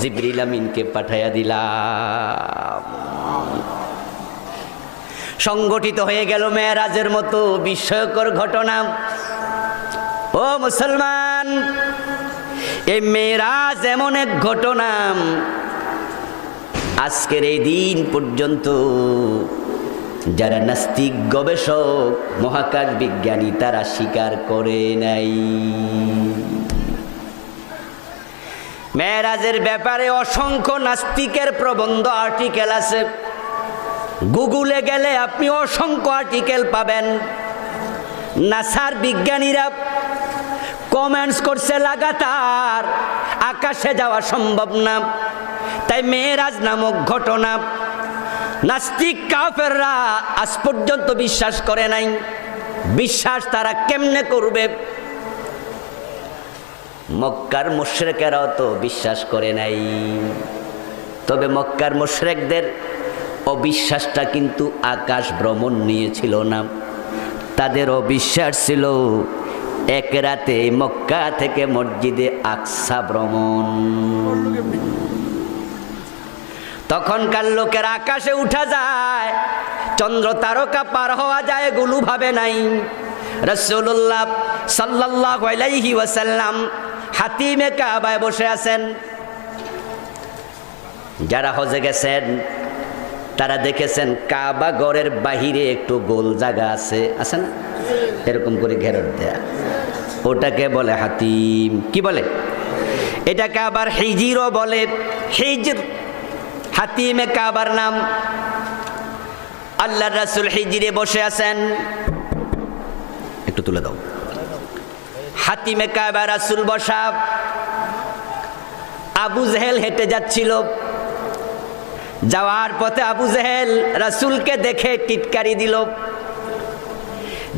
জিবরিল আমিনকে পাঠাইয়া দিলাম। সংগঠিত হয়ে গেল মেরাজের মতো বিস্ময়কর ঘটনা। ও মুসলমান, এই মেরাজ এমন এক ঘটনা আজকের এই দিন পর্যন্ত যারা নাস্তিক গবেষক মহাকাশ বিজ্ঞানী তারা স্বীকার করে নাই। মেরাজের ব্যাপারে অসংখ্য নাস্তিকের প্রবন্ধ আর্টিকেল আছে। গুগলে গেলে আপনি অসংখ্য আর্টিকেল পাবেন। নাসার বিজ্ঞানীরা কমেন্টস করছে লাগাতার আকাশে যাওয়া সম্ভব না। তাই মেরাজ নামক ঘটনা নাস্তিক কাফেররা আজ পর্যন্ত বিশ্বাস করে নাই। বিশ্বাস তারা কেমনে করবে? মক্কার মুশরিকেরাও তো বিশ্বাস করে নাই। তবে মক্কার মুশরিকদের অবিশ্বাসটা কিন্তু আকাশ ভ্রমণ নিয়ে ছিল না। তাদের অবিশ্বাস ছিল এক রাতে মক্কা থেকে মসজিদে আকসা ভ্রমণ। তখনকার লোকের আকাশে উঠা যায়, চন্দ্র তারকা পার হওয়া যায়, এগুলো ভাবে নাই। রাসূলুল্লাহ সাল্লাল্লাহু আলাইহি ওয়াসাল্লাম হাতিমে কাবায় বসে আছেন। যারা হজে গেছেন তারা দেখেছেন কাবা ঘরের বাহিরে একটু গোল জায়গা আছে, আছে না? এরকম করে ঘেরর দেয়া, ওটাকে বলে হাতিম। কি বলে? এটাকে আবার হিজিরও বলে। হিজর হাতিমে কাবার নাম। আল্লাহর রাসূল হিজরে বসে আছেন। একটু তুলে দাও। হাতিমে কাবা রাসূল বসা। আবু জেহেল হেঁটে যাচ্ছিল। যাওয়ার পথে আবু জেহেল রাসূলকে দেখে টিটকারি দিল,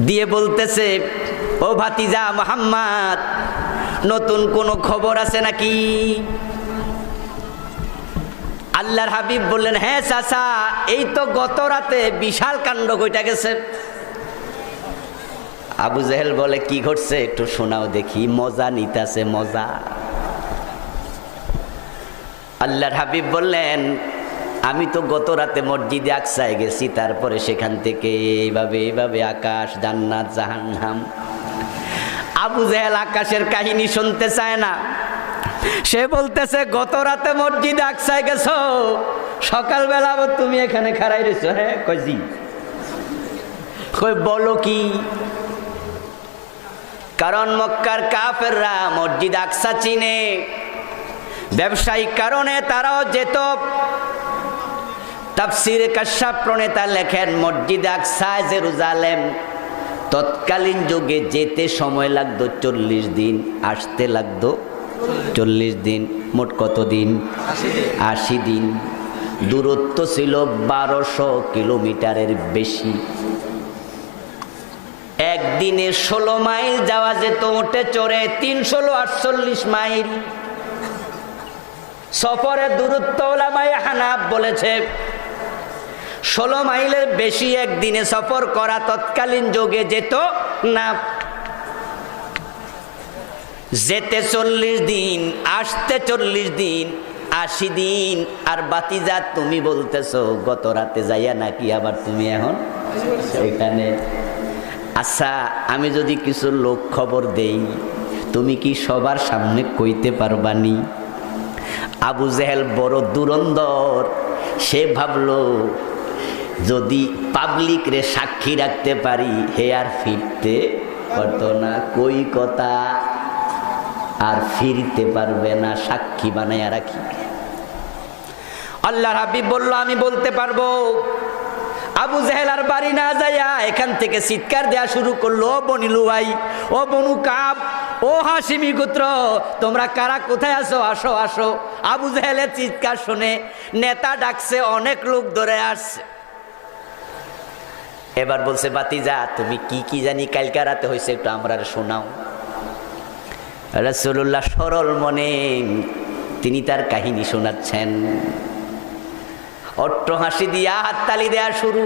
দিয়ে বলতেছে, ও ভাতিজা মুহাম্মদ, নতুন কোনো খবর আছে নাকি? আল্লাহর হাবিব বললেন, হ্যাঁ চাচা, এই তো গত রাতে বিশাল কাণ্ড ঘটে গেছে। আবু জেহেল বলে, কি ঘটছে একটু শোনাও দেখি, মজা নিতেছে মজা। আল্লাহর হাবিব বললেন, আমি তো গত রাতে মসজিদে আকসায় গেছি, তারপরে সেখান থেকে এইভাবে আকাশ, জান্নাত, জাহান্নাম। আবু জেহেল আকাশের কাহিনী শুনতে চায় না। সে বলতেছে, গত রাতে মসজিদে আকসায় গেছো, সকালবেলা আবার তুমি এখানে খাড়াই রয়েছো? হ্যাঁ, কই বলো কি? কারণ মক্কার কাফেররা মসজিদ আকসা চিনে, ব্যবসায়িক কারণে তারাও যেত। তাফসীরে কাশফ প্রণেতা লেখেন, মসজিদ আকসা জেরুজালেম তৎকালীন যুগে যেতে সময় লাগতো 40 দিন, আসতে লাগতো 40 দিন, মোট কত দিন? 80 দিন। দূরত্ব ছিল 1200 কিলোমিটারের বেশি। একদিনে 16 মাইল যাওয়া যেত ওটে চড়ে, 348 মাইল। সফরের দূরত্ব ওলামায়ে হানাফ বলেছে 16 মাইলের বেশি একদিনে সফর করা তৎকালীন যুগে যেত না। যেতে 40 দিন, আসতে 40 দিন, 80 দিন। আর বাতিজা তুমি বলতেছো গত রাতে যাইয়া নাকি আবার তুমি এখন এখানে? আচ্ছা, আমি যদি কিছু লোক খবর দেই, তুমি কি সবার সামনে কইতে পারবানি? আবু জেহেল বড় দুরন্দর, সে ভাবলো যদি পাবলিক রে সাক্ষী রাখতে পারি, হে আর ফিরতে পারতো না, কই কথা আর ফিরতে পারবে না, সাক্ষী বানাইয়া রাখি। আল্লাহর হাবিব বলল, আমি বলতে পারবো। আবু জেহেল আর বাড়ি না যাইয়া এখান থেকে চিৎকার দেয়া শুরু করলো, ও বনি লুয়াই, ও বনু কাব, ও হাশিমি গোত্র, তোমরা কারা কোথায় আছো, আসো আসো। আবু জেহেলের চিৎকার শুনে নেতা ডাকছে, অনেক লোক ধরে আসছে। এবার বলছে, বাতিজা তুমি কি কি জানি কালকে রাতে হয়েছে একটু আমরা শোনাও। রাসূলুল্লাহ সরল মনে তিনি তার কাহিনী শোনাচ্ছেন। অট্ট হাসি দিয়া হাততালি দেয়া শুরু,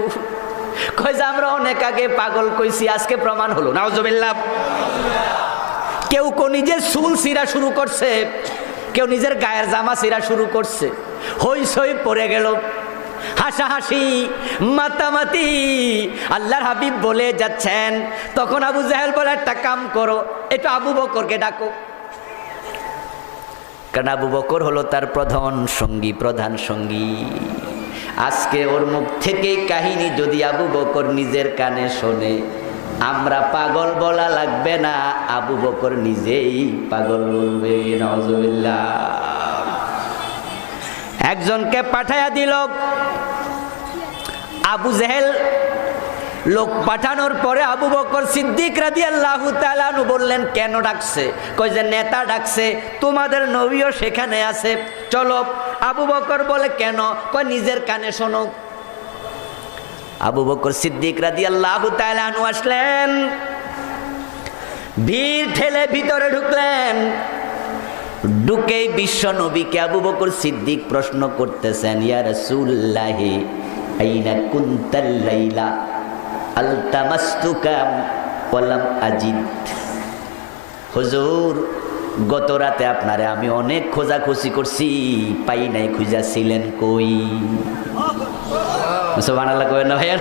কই যে আমরা অনেক আগে পাগল কইছি, আজকে প্রমাণ হলো। নাউজুবিল্লাহ। কেউ নিজের চুল ছিঁড়া শুরু করছে, কেউ নিজের গায়ের জামা ছিঁড়া শুরু করছে, হইচই পড়ে গেল, হাসাহাসি মাতামাতি। আল্লাহর হাবিব বলে যাচ্ছেন, তখন আবু জেহেল বলে, একটা কাম করো, একটু আবু বকরকে ডাকো। কারণ আবু বকর হলো তার প্রধান সঙ্গী। আজকে ওর মুখ থেকে কাহিনী যদি আবু বকর নিজের কানে শোনে, আমরা পাগল বলা লাগবে না, আবু বকর নিজেই পাগল বলবে। নাউজুবিল্লাহ। একজনকে পাঠাইয়া দিল। আবু জেহেল লোক পাঠানোর পরে আবু বকর সিদ্দিক রাদিয়াল্লাহু তাআলা আনহু বললেন, কেন ডাকছে? কই যে নেতা ডাকছে, তোমাদের নবীও সেখানে আছে, চলো। আবু বকর বলে, কেন? কই নিজের কানে শোনো। আবু বকর সিদ্দিক রাদিয়াল্লাহু তাআলা আনহু আসলেন, ভিড় ঠেলে ভিতরে ঢুকলেন। ঢুকেই বিশ্ব নবীকে আবু বকর সিদ্দিক প্রশ্ন করতেছেন, ইয়া রাসূলুল্লাহ আইনা কুনতাল লাইলা আলতামাস্তুকা ওয়ালাম আজিদ। হুজুর, গত রাতে আপনারে আমি অনেক খোঁজাখুঁজি করছি, পাই নাই, খুঁজাছিলেন কই? সুবহানাল্লাহ কই না ভাইয়া?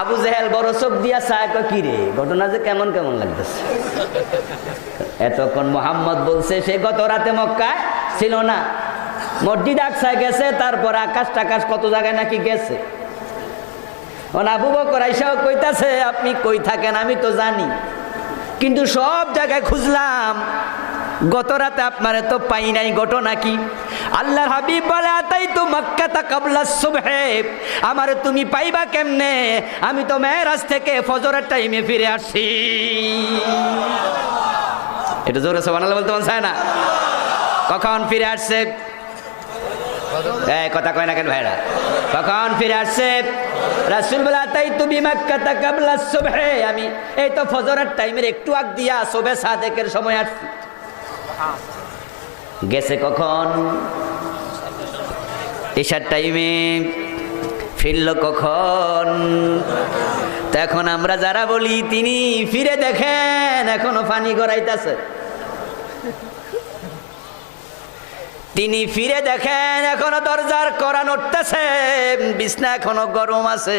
আবু জেহেল বড় চোখ দিয়া চায়, কি রে ঘটনা যে কেমন কেমন লাগতেছে। এতক্ষণ মোহাম্মদ বলছে সে গত রাতে মক্কায় ছিল না, মসজিদ আকসায় গেছে, তারপর আকাশ টাকাশ কত জায়গায় নাকি গেছে। আবু বকর আইসাও কইতাছে, আপনি কই থাকেন আমি তো জানি, কিন্তু সব জায়গায় খুঁজলাম, গত রাতে আপনারে তো পাই নাই, ঘটনা কি? আল্লাহর হাবিব বলে, আতাইতু মক্কাতা কাবলা সুবহে, আমারে তুমি পাইবা কেমনে? আমি তো মেরাজ থেকে ফজরের টাইমে ফিরে আসছি। এটা জোরে সুবহানাল্লাহ বলতে মন চায় না? কখন ফিরে আসছে? এই কথা কয় না কেন ভাইরা? কখন ফিরে আসছে? রাসূল বলে, আতাইতু বিমাক্কাতা কাবলা সুবহে, আমি এই তো ফজরের টাইমের একটু আগ দিয়া সুবহে সাদেকের সময় আসছি। গেছে কখন? ইশার টাইমে। ফিরল কখন? তো এখন আমরা যারা বলি তিনি ফিরে দেখেন এখনো পানি গড়াইতেছে, তিনি ফিরে দেখেন এখনো দরজার কড়া নড়তেছে, বিছনা এখনো গরম আছে।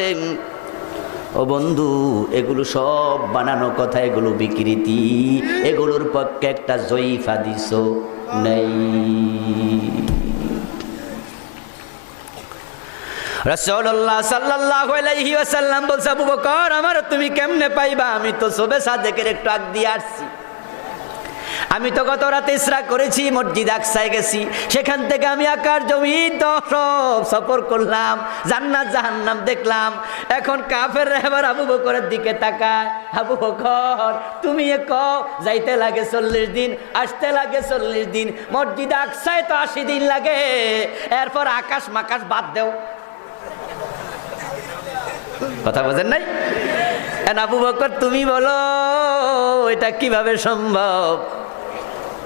ও বন্ধু, এগুলো সব বানানো কথা, এগুলো বিকৃতি, এগুলোর পক্ষে একটা জয়ীফ হাদিসও নেই। রাসূলুল্লাহ সাল্লাল্লাহু আলাইহি ওয়াসাল্লাম বলছে, আবু বকর আমার তুমি কেমনে পাইবা? আমি তো সুবহে সাদেকের একটু আগ দিয়ে আসছি। আমি তো গত রাতে ইসরা করেছি, মসজিদ আকসায় গেছি, সেখান থেকে আমি আকাশ জমিন সব সফর করলাম, জান্নাত জাহান্নাম দেখলাম। এখন কাফের এবার আবু বকরের দিকে তাকায়, আবু বকর তুমি যাইতে লাগে 40 দিন, আসতে লাগে 40 দিন, মসজিদ আকসায় তো 80 দিন লাগে, এরপর আকাশ মাকাশ বাদ দেও। কথা বোঝেন নাই? আবু বকর তুমি বলো এটা কিভাবে সম্ভব?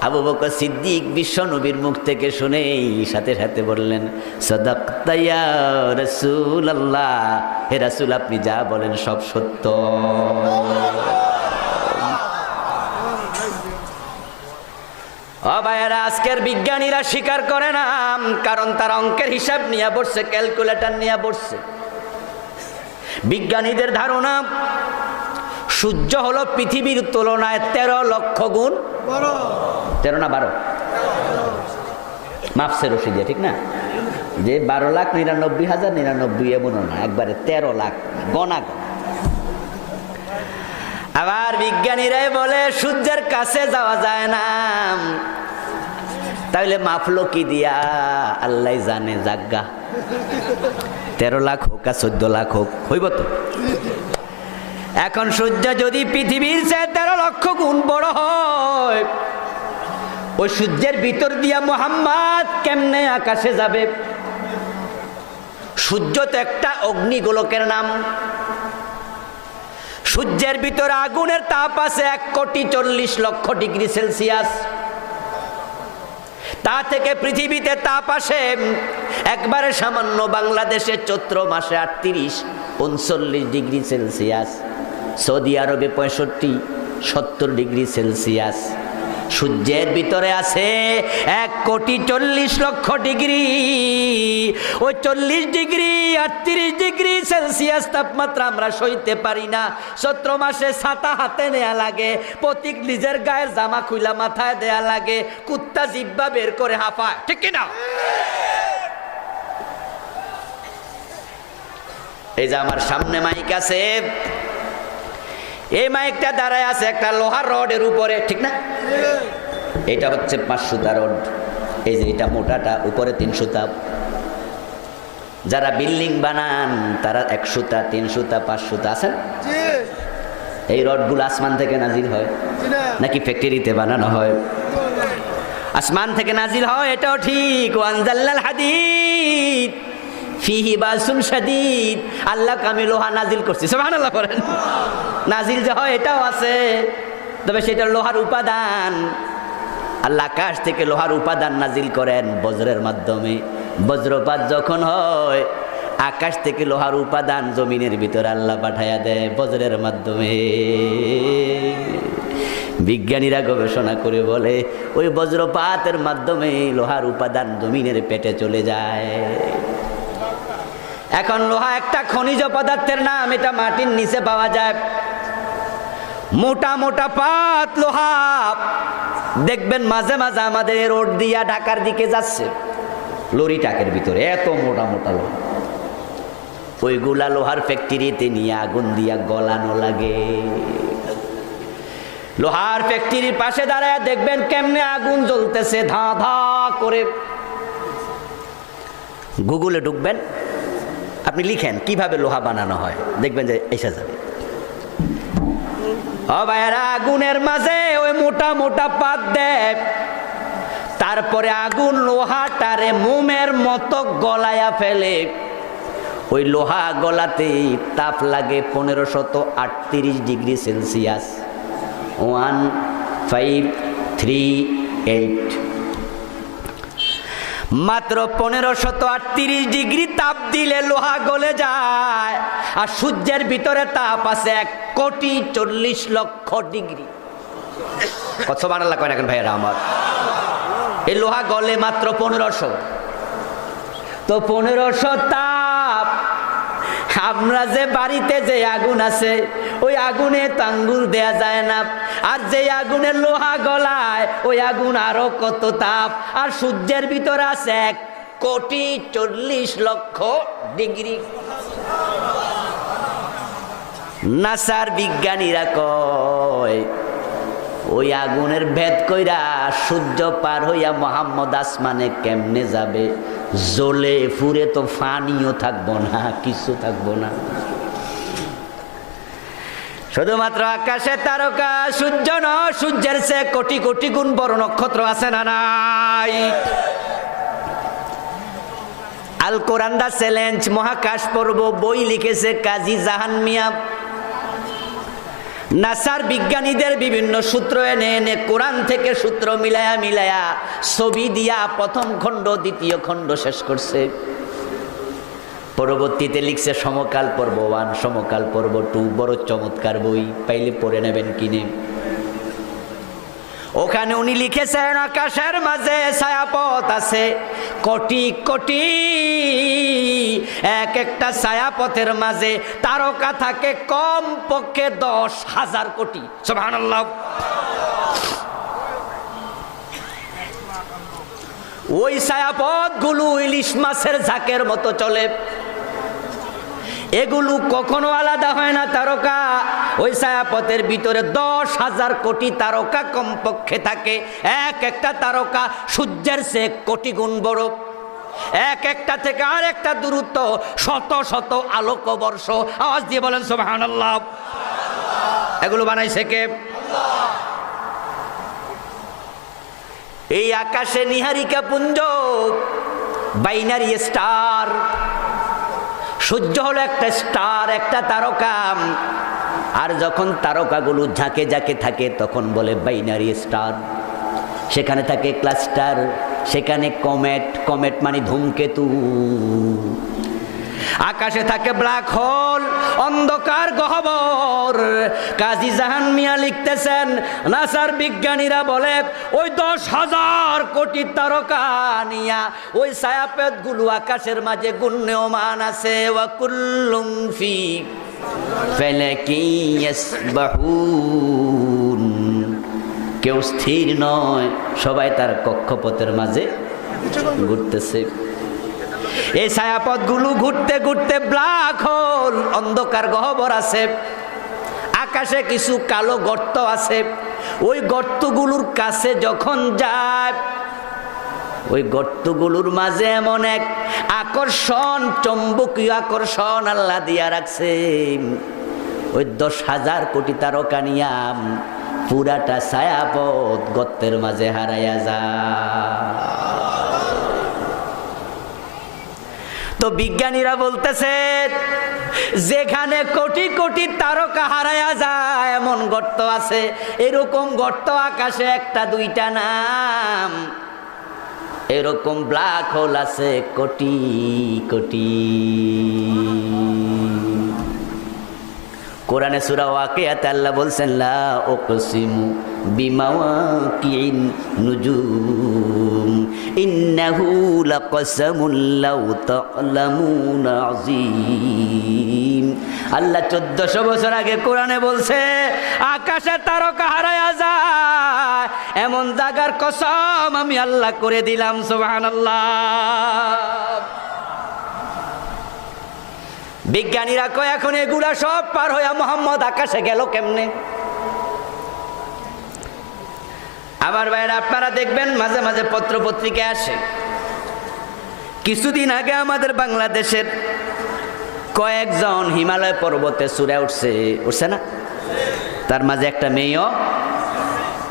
আবু বকর সিদ্দিক বিশ্ব নবীর মুখ থেকে শুনেই সাথে সাথে বললেন, সাদাকতা ইয়া রাসূলুল্লাহ, হে রাসূল আপনি যা বলেন সব সত্য। ও ভাইয়েরা, আজকের বিজ্ঞানীরা স্বীকার করে না, কারণ তারা অঙ্কের হিসাব নিয়ে বসছে, ক্যালকুলেটর নিয়ে বসছে। বিজ্ঞানীদের ধারণা সূর্য হলো পৃথিবীর তুলনায় 13 লক্ষ গুণ 13 না 12 মাপসে রশি দিয়ে, ঠিক না? যে 12,99,099 এমনও না, একবারে 13 লাখ গণা। আবার বিজ্ঞানীরাই বলে সূর্যের কাছে যাওয়া যায় না, তাহলে মাপলো কি দিয়া? আল্লাহ জানে, জাগ্গা 13 লাখ হোক আর 14 লাখ হোক, হইব তো। এখন সূর্য যদি পৃথিবীর চেয়ে 13 লক্ষ গুণ বড় হয়, ওই সূর্যের ভিতর দিয়া মুহাম্মদ কেমনে আকাশে যাবে? সূর্য তো একটা অগ্নিগোলকের নাম। সূর্যের ভিতরে আগুনের তাপ আছে 1,40,00,000 তা থেকে পৃথিবীতে তাপ আসে একবারে সামান্য বাংলাদেশে চৈত্র মাসে 38-39°C, সৌদি আরবে 65-70°C। সূর্যের ভিতরে আছে 1,40,00,000। ওই 40°-38°C তাপমাত্রা আমরা সইতে পারি না। চৈত্র মাসে ছাতা হাতে নেয়া লাগে, প্রতীক নিজের গায়ের জামা খুইলা মাথায় দেয়া লাগে, কুত্তা জিব্বা বের করে হাঁপায়, ঠিক কিনা? এই যে আমার সামনে মাইক আছে, এই মাইকটা দাঁড়ায় আছে একটা লোহার রডের উপরে, ঠিক না? এটা হচ্ছে 5 সুতা রড। এই যে এটা মোটাটা, উপরে 3 সুতা। যারা বিল্ডিং বানান তারা 1 সুতা, 3 সুতা, 5 সুতা আছেন। এই রডগুলো আসমান থেকে নাজিল হয় নাকি ফ্যাক্টরিতে বানানো হয়? আসমান থেকে নাজিল হয়, এটাও ঠিক। ওয়ানজাল্লাল হাদিদ ফিহি বাসুন শাদীদ। আল্লাহ কামি লোহা নাজিল করছে, সুবহানাল্লাহ বলেন। নাজিল যে হয় এটাও আছে, তবে সেটা লোহার উপাদান। আল্লাহ আকাশ থেকে লোহার উপাদান নাজিল করেন বজ্রের মাধ্যমে। বজ্রপাত যখন হয়, আকাশ থেকে লোহার উপাদান জমিনের ভিতরে আল্লাহ পাঠায়া দেয় বজ্রের মাধ্যমে। বিজ্ঞানীরা গবেষণা করে বলে ওই বজ্রপাতের মাধ্যমে লোহার উপাদান জমিনের পেটে চলে যায়। এখন লোহা একটা খনিজ পদার্থের নাম, এটা মাটির নিচে পাওয়া যায়। মোটা মোটা পাত লোহা দেখবেন মাঝে মাঝে আমাদের রোড দিয়া ঢাকার দিকে যাচ্ছে, লরি ট্রাকের ভিতরে এত মোটা মোটা লোহা। ওইগুলা লোহার ফ্যাক্টরিতে নিয়ে আগুন দিয়া গলানো লাগে। লোহার ফ্যাক্টরির পাশে দাঁড়ায় দেখবেন কেমনে আগুন জ্বলতেছে ধা ধা করে। গুগলে ঢুকবেন, আপনি লিখেন কিভাবে লোহা বানানো হয়, দেখবেন যে এসে যাবে। ও ভাইয়ারা, আগুনের মাঝে ওই মোটা মোটা পাত দেয়, তারপরে আগুন লোহাটারে মোমের মতো গলায়া ফেলে। ওই লোহা গলাতে তাপ লাগে 1538°C, 1538। মাত্র 1538° তাপ দিলে লোহা গলে যায়। আর সূর্যের ভিতরে তাপ আছে 1,40,00,000°। কত বানালা কয় না কেন ভাইয়ারা আমার? এই লোহা গলে মাত্র 1500। তো 1500 তাপ, আমরা যে বাড়িতে যে আগুন আছে ওই আগুনে তো আঙ্গুল দেয়া যায় না। আর যে আগুনের লোহা গলায় ওই আগুন আরো কত তাপ। আর সূর্যের ভিতরে আছে 1,40,00,000°। নাসার বিজ্ঞানীরা কয় ওই আগুনের ভেদ কইরা সূর্য পার হইয়া মোহাম্মদ আসমানে কেমনে যাবে? জ্বলে ফুরে তো ফানিও থাকবো না, কিছু থাকবো না, শুধুমাত্র আকাশে তারকা। সূর্য নয়, সূর্যের চেয়ে কোটি কোটি গুণ বড় নক্ষত্র আছে না নাই? আল কোরআন দা চ্যালেঞ্জ মহাকাশ পর্ব বই লিখেছে কাজী জাহান মিয়া। নাসার বিজ্ঞানীদের বিভিন্ন সূত্র এনে এনে কোরআন থেকে সূত্র মিলায়া মিলায়া ছবি দিয়া প্রথম খণ্ড দ্বিতীয় খণ্ড শেষ করছে। পরবর্তীতে লিখছে সমকাল পর্ব 1, সমকাল পর্ব 2। বড় চমৎকার বই, পাইলে পড়ে নেবেন কিনে। ওখানে উনি লিখেছেন আকাশের মাঝে ছায়াপথ আছে কোটি কোটি, এক একটা ছায়াপথের মাঝে তারকা থাকে কম পক্ষে 10,000 কোটি। সুবহানাল্লাহ। ওই ছায়াপথগুলো ইলিশ মাছের ঝাঁকের মতো চলে, এগুলো কখনো আলাদা হয় না তারকা। ওই ছায়াপথের ভিতরে 10,000 কোটি তারকা কমপক্ষে থাকে। এক একটা তারকা সূর্যের চেয়ে কোটি গুণ বড়, এক একটা থেকে আর একটা দূরত্ব শত শত আলোকবর্ষ। আওয়াজ দিয়ে বলেন সুবহানাল্লাহ। এগুলো বানাইছে কে? এই আকাশে নিহারিকা পুঞ্জ, বাইনারি স্টার। সূর্য হলো একটা স্টার, একটা তারকা। আর যখন তারকাগুলো ঝাঁকে ঝাঁকে থাকে তখন বলে বাইনারি স্টার। সেখানে থাকে ক্লাস্টার, সেখানে কমেট। কমেট মানে ধূমকেতু। আকাশে থাকে ব্ল্যাক হোল, অন্ধকার গহ্বর। কাজী জাহান মিয়া লিখতেছেন, নাসার বিজ্ঞানীরা বলে ওই 10,000 কোটি তারকা নিয়া ওই ছায়াপথগুলো আকাশের মাঝে গুণ্যমান আছে। ওয়া কুল্লুম ফি ফালাকি ইয়াসবাহুন। কেউ স্থির নয়, সবাই তার কক্ষপথের মাঝে ঘুরতেছে। এই ছায়াপথগুলো ঘুরতে ঘুরতে ব্ল্যাক হোল, অন্ধকার গহ্বর আছে। আকাশে কিছু কালো গর্ত আছে। ওই গর্তগুলোর কাছে যখন যায়, ওই গর্তগুলোর মাঝে এমন এক আকর্ষণ, চৌম্বকীয় আকর্ষণ আল্লাহ দিয়া রাখছে। ওই 10,000 কোটি তারকা নিয়া পুরাটা ছায়াপথ গর্তের মাঝে হারাইয়া যায়। তো বিজ্ঞানীরা বলতেছে যেখানে কোটি কোটি তারকা হারায়া যায় এমন গর্ত আছে। এরকম গর্ত আকাশে একটা দুইটা নাম, এরকম ব্ল্যাক হোল আছে কোটি কোটি। কোরআনে সূরা ওয়াকিয়াতে আল্লাহ বলছেন, লা উকসিমু বিমাওয়াকিন নুজুম ইন্নাহু লাকসামুন লাউ তা'লামুনা আযীম। আল্লাহ 1400 বছর আগে কোরআনে বলছে আকাশে তারকা হারায়া যায় এমন জায়গার কসম আমি আল্লাহ করে দিলাম। সুবহানাল্লাহ। বিজ্ঞানীরা কয় এখন এগুলা সব পার হইয়া মোহাম্মদ আকাশে গেল কেমনে? আমার ভাইরা, আপনারা দেখবেন মাঝে মাঝে পত্র পত্রিকায় আসে। কিছুদিন আগে আমাদের বাংলাদেশের কয়েকজন হিমালয় পর্বতে চূড়া উঠছে না? তার মাঝে একটা মেয়েও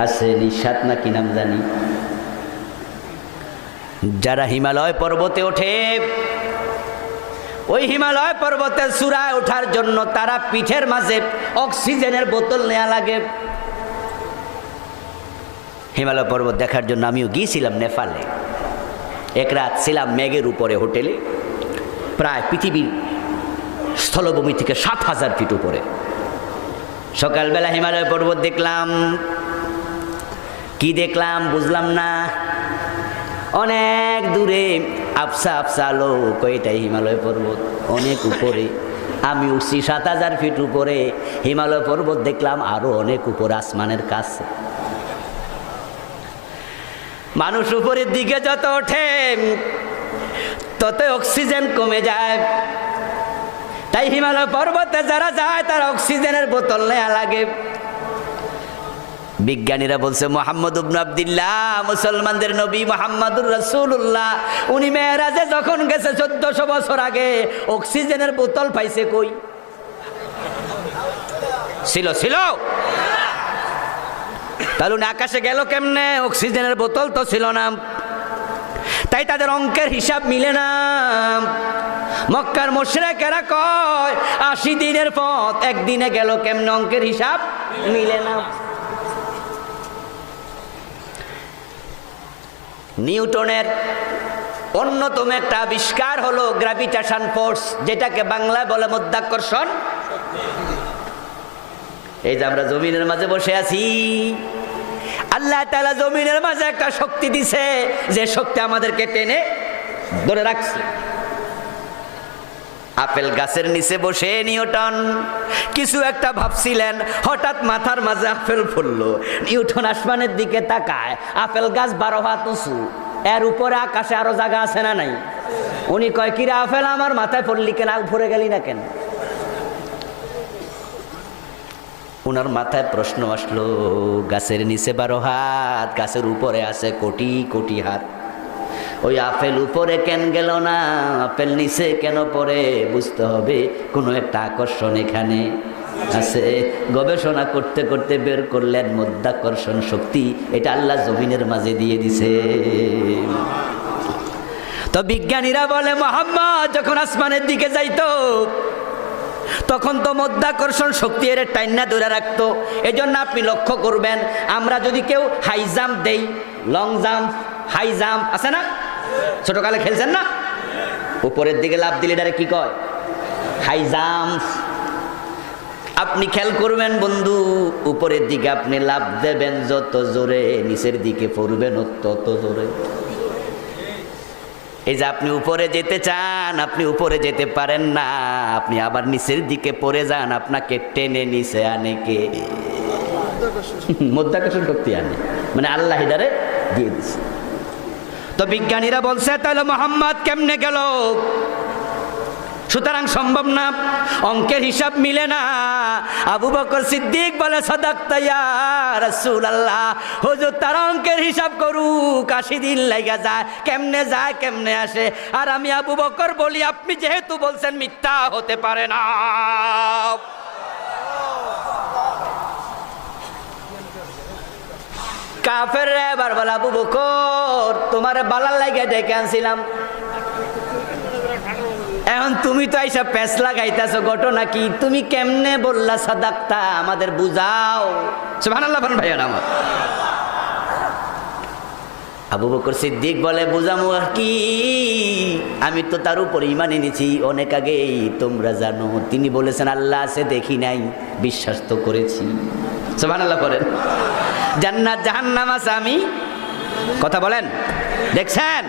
আছে, নিশাত না কি নাম জানি। যারা হিমালয় পর্বতে ওঠে, ওই হিমালয় পর্বতের চূড়ায় ওঠার জন্য তারা পিঠের মাঝে অক্সিজেনের বোতল নেওয়া লাগে। হিমালয় পর্বত দেখার জন্য আমিও গিয়েছিলাম নেপালে। এক রাত ছিলাম মেঘের উপরে হোটেলে, প্রায় পৃথিবীর স্থলভূমি থেকে 7,000 ফিট উপরে। সকালবেলা হিমালয় পর্বত দেখলাম। কি দেখলাম বুঝলাম না। অনেক দূরে আফসা আফসা লোক, এটাই হিমালয় পর্বত, অনেক উপরে। আমি উঠছি 7,000 ফিট উপরে। হিমালয় পর্বত দেখলাম আরো অনেক উপরে, আসমানের কাছে। মানুষ উপরের দিকে যত ওঠে তত অক্সিজেন কমে যায়। তাই হিমালয় পর্বতে যারা যায় তারা অক্সিজেনের বোতল নেওয়া লাগে। বিজ্ঞানীরা বলছে মুহাম্মদ ইবনে আব্দুল্লাহ, মুসলমানদের নবী মুহাম্মদুর রাসূলুল্লাহ, উনি মেরাজে যখন গেছে 1400 বছর আগে, অক্সিজেনের বোতল পাইছে কই? ছিল তাহলে উনি আকাশে গেল কেমনে? অক্সিজেনের বোতল তো ছিল না। তাই তাদের অঙ্কের হিসাব মিলে না। মক্কার মুশরিকেরা কয় 80 দিনের পথ একদিনে গেল কেমনে? অঙ্কের হিসাব মিলে না। নিউটনের অন্যতম একটা আবিষ্কার হলো গ্র্যাভিটেশন ফোর্স, যেটাকে বাংলায় বলে মাধ্যাকর্ষণ। এই যে আমরা জমিনের মাঝে বসে আছি, আল্লাহ তাআলা জমিনের মাঝে একটা শক্তি দিছে, যে শক্তি আমাদেরকে টেনে ধরে রাখছে। আপেল গাছের নিচে বসে নিউটন কিছু একটা ভাবছিলেন, হঠাৎ মাথার মাঝে আপেল পড়লো। নিউটন আসমানের দিকে তাকায়, আপেল গাছ 12 হাত উঁচু, এর উপরে আকাশে আরো জায়গা আছে না নাই? উনি কয়, কিরে আপেল আমার মাথায় পড়লি কেন, উপরে গেলি না কেন? ওনার মাথায় প্রশ্ন আসলো, গাছের নিচে 12 হাত, গাছের উপরে আছে কোটি কোটি হাত, ওই আপেল উপরে কেন গেল না, আপেল নিচে কেন পড়ে? বুঝতে হবে কোনো একটা আকর্ষণ এখানে আছে। গবেষণা করতে করতে বের করলেন মধ্যাকর্ষণ শক্তি, এটা আল্লাহ জমিনের মাঝে দিয়ে দিছে। তো বিজ্ঞানীরা বলে মুহাম্মদ যখন আসমানের দিকে যাইতো তখন তো মধ্যাকর্ষণ শক্তি এর টাইনা ধরে রাখতো। এজন্য আপনি লক্ষ্য করবেন, আমরা যদি কেউ হাই জাম্প দেই, লং জাম্প, হাই জাম্প আছে না, ছোটকালে খেলছেন না, উপরের দিকে লাফ দিলে এটারে কি কয়? High jump. আপনি খেয়াল করবেন বন্ধু, উপরের দিকে আপনি লাফ দেবেন যত জোরে, নিচের দিকে পড়বেন তত জোরে। এই যে আপনি উপরে যেতে চান, আপনি উপরে যেতে পারেন না, আপনি আবার নিচের দিকে পড়ে যান, আপনাকে টেনে নিচে আনে কে? মধ্যাকর্ষণ শক্তি আনে, মানে আল্লাহ এটারে দিয়ে দিচ্ছে। তো বিজ্ঞানীরা বলছে তাহলে মুহাম্মদ কেমনে গেল? সুতরাং সম্ভব না, অঙ্কের হিসাব মিলে না। আবু বকর সিদ্দিক বলে সাদাক্তা ইয়া রাসূলুল্লাহ, হুজুর তারা অঙ্কের হিসাব করুক, 80 দিন লাগা যায়, কেমনে যায় কেমনে আসে। আর আমি আবু বকর বলি, আপনি যেহেতু বলছেন মিথ্যা হতে পারে না। কাফের এবার বলে, আবু বকর তোমার বালার লাগে ডেকে আনছিলাম, এখন তুমি তো এইসব প্যাঁচ লাগাইতেছো, ঘটনা কি? তুমি কেমনে বললা সাদাক্তা, আমাদের বুঝাও। সুবহানাল্লাহ ভাইয়া আমার। আবু বকর সিদ্দিক বলে, বুঝামো কি, আমি তো তার উপর ঈমান এনেছি অনেক আগেই, তোমরা জানো তিনি বলেছেন আল্লাহ আছে, দেখি নাই, বিশ্বাস তো করেছি। সুবহানাল্লাহ করেন। জান্নাত জাহান্নাম আছে, আমি কথা বলেন দেখছেন,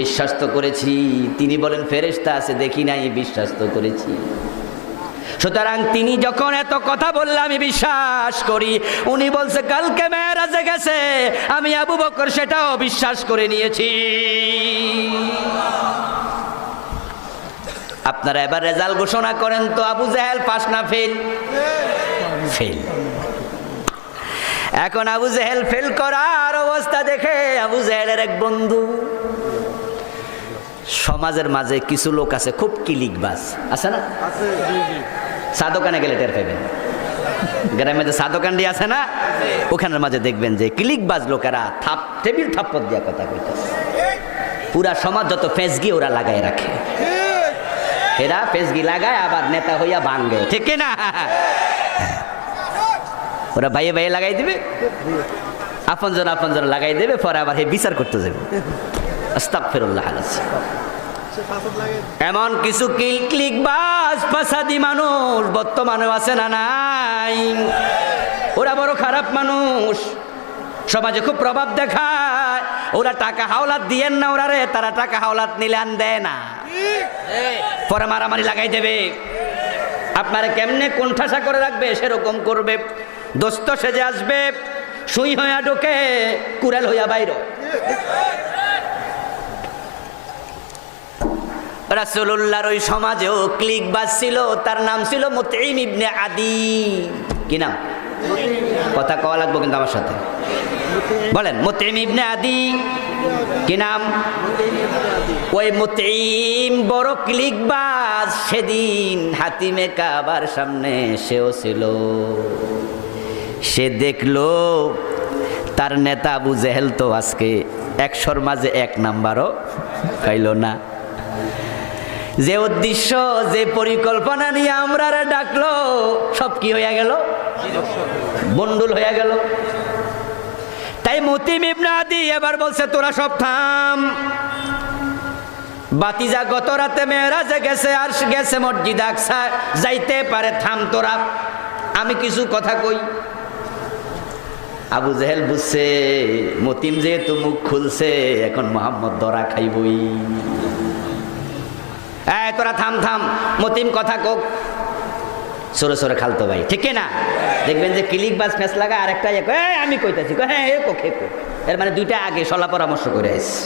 বিশ্বাস তো করেছি। তিনি বলেন ফেরেশতা আছে, দেখি নাই, বিশ্বাস তো করেছি। সুতরাং তিনি যখন এত কথা বললে আমি বিশ্বাস করি। উনি বলছে কালকে মেরাজে গেছে, আমি আবু বকর সেটাও বিশ্বাস করে নিয়েছি। আপনারা এবার রেজাল্ট ঘোষণা করেন তো, আবু জাহেল পাস না ফেল? ফেল। এখন আবু জাহেল ফেল করার অবস্থা দেখে আবু জাহেলের এক বন্ধু, সমাজের মাঝে কিছু লোক আছে খুব কিলিকবাজ আছে না, চা দোকানে গেলে টের পাবেন, গ্রামে যে চা দোকানটি আছে না, ওখানের মাঝে দেখবেন যে কিলিকবাজ লোকেরা টেবিল থাপ্পড় দিয়া কথা কইতেছে। পুরা সমাজ যত ফেসগি ওরা লাগায় রাখে, এরা ফেসগি লাগায় আবার নেতা হইয়া ভাঙ্গে, ঠিক না? ওরা ভাইয়ে ভাইয়ে লাগাই দিবে, আপনজন আপনজন লাগাই দেবে, পরে আবার হে বিচার করতে যাবে। আস্তাগফিরুল্লাহ। এমন কিছু ক্লিকবাজ ফাসাদি মানুষ বর্তমানেও আছে না নাই? ওরা বড় খারাপ মানুষ, সমাজে খুব প্রভাব দেখায়। ওরা টাকা হাওলাত দিয়েন না ওরা রে, তারা টাকা হাওলাত নিলে আন দেয় না, পরে মারামারি লাগাই দেবে। আপনারা কেমনে কোণঠাসা করে রাখবে সেরকম করবে। দোস্ত সেজে আসবে, সুই হইয়া ঢোকে, কুড়াল হইয়া বাইর। রাসূলুল্লাহর ওই সমাজেও ক্লিকবাজ ছিল, তার নাম ছিল মুতঈম ইবনে আদি। কি নাম? কথা কওয়া লাগবে কিন্তু আমার সাথে বলেন। মুতঈম ইবনে আদি কি নাম? ওই মুতঈম বড় ক্লিকবাজ। সেদিন হাতিমে কাবার সামনে সেও ছিল। সে দেখলো তার নেতা আবু জেহেল তো আজকে 100-র মাঝে 1 নাম্বারও পাইল না। যে উদ্দেশ্য, যে পরিকল্পনা নিয়ে আমরা ডাকলো, সব কি হইয়া গেল? বন্ডুল হইয়া গেল। তাই মুতঈম ইবনে আদি এবার বলছে, তোরা সব থাম। বাতিজা গত রাতে মেরাজে গেছে, আর গেছে মসজিদ আকসা, যাইতে পারে, থাম তোরা, আমি কিছু কথা কই। আবু জেহেল বুঝছে মতিম যেহেতু মুখ খুলছে, এখন মোহাম্মদ ধরা খাইবই। তোরা থাম থাম, মতিম কথা কোক, সরে সরে খালতো ভাই, ঠিক না? দেখবেন যে ক্লিক বাস ফেস লাগা, আর একটা আমি কইতাছি, হ্যাঁ এ কোকে কো, এর মানে দুইটা আগে সলা পরামর্শ করে আসছে।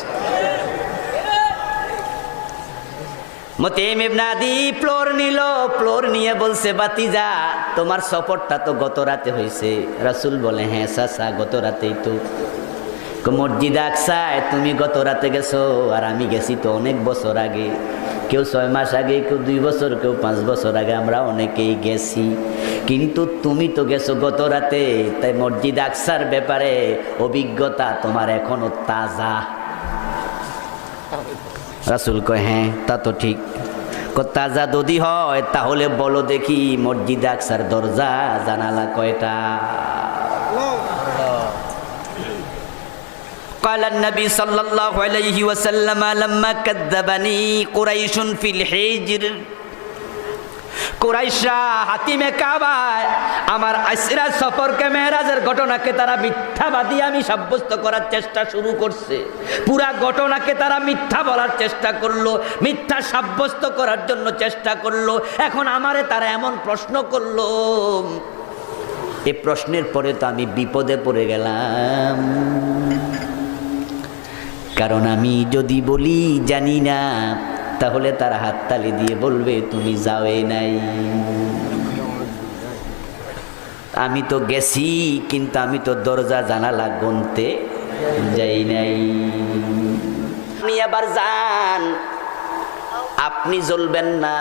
মতিম ইবনে আদি ফ্লোর নিল, ফ্লোর নিয়ে বলছে, বাতিজা তোমার সফরটা তো গত রাতে হয়েছে। রাসূল বলে, হ্যাঁ চাচা গত রাতেই তো। মসজিদ আকসায় তুমি গত রাতে গেছো, আর আমি গেছি তো অনেক বছর আগে, কেউ 6 মাস আগে, কেউ 2 বছর, কেউ 5 বছর আগে, আমরা অনেকেই গেছি, কিন্তু তুমি তো গেছো গত রাতে, তাই মসজিদ আকসার ব্যাপারে অভিজ্ঞতা তোমার এখনো তাজা। রাসূল কয়, হ্যাঁ তা তো ঠিক। তাজা যদি হয় তাহলে বলো দেখি মসজিদ আকসার দরজা জানালা কয়টা? قال النبي صلى الله عليه وسلم لما كذبني قريش في الحجر, কুরাইশরা হাতিমে কাবায় আমার ইসরা সফরকে, মেরাজের ঘটনাকে তারা মিথ্যাবাদী আমি সাব্যস্ত করার চেষ্টা শুরু করছে। পুরা ঘটনাকে তারা মিথ্যা বলার চেষ্টা করলো, মিথ্যা সাব্যস্ত করার জন্য চেষ্টা করলো। এখন আমারে তারা এমন প্রশ্ন করলো, এই প্রশ্নের পরে তো আমি বিপদে পড়ে গেলাম, কারণ আমি যদি বলি জানি না, তাহলে তারা হাততালি দিয়ে বলবে তুমি যাওয়ে নাই। আমি তো গেছি, কিন্তু আমি তো দরজা জানালা গুনতে যাই নাই। আপনি আবার যান, আপনি জ্বলবেন না।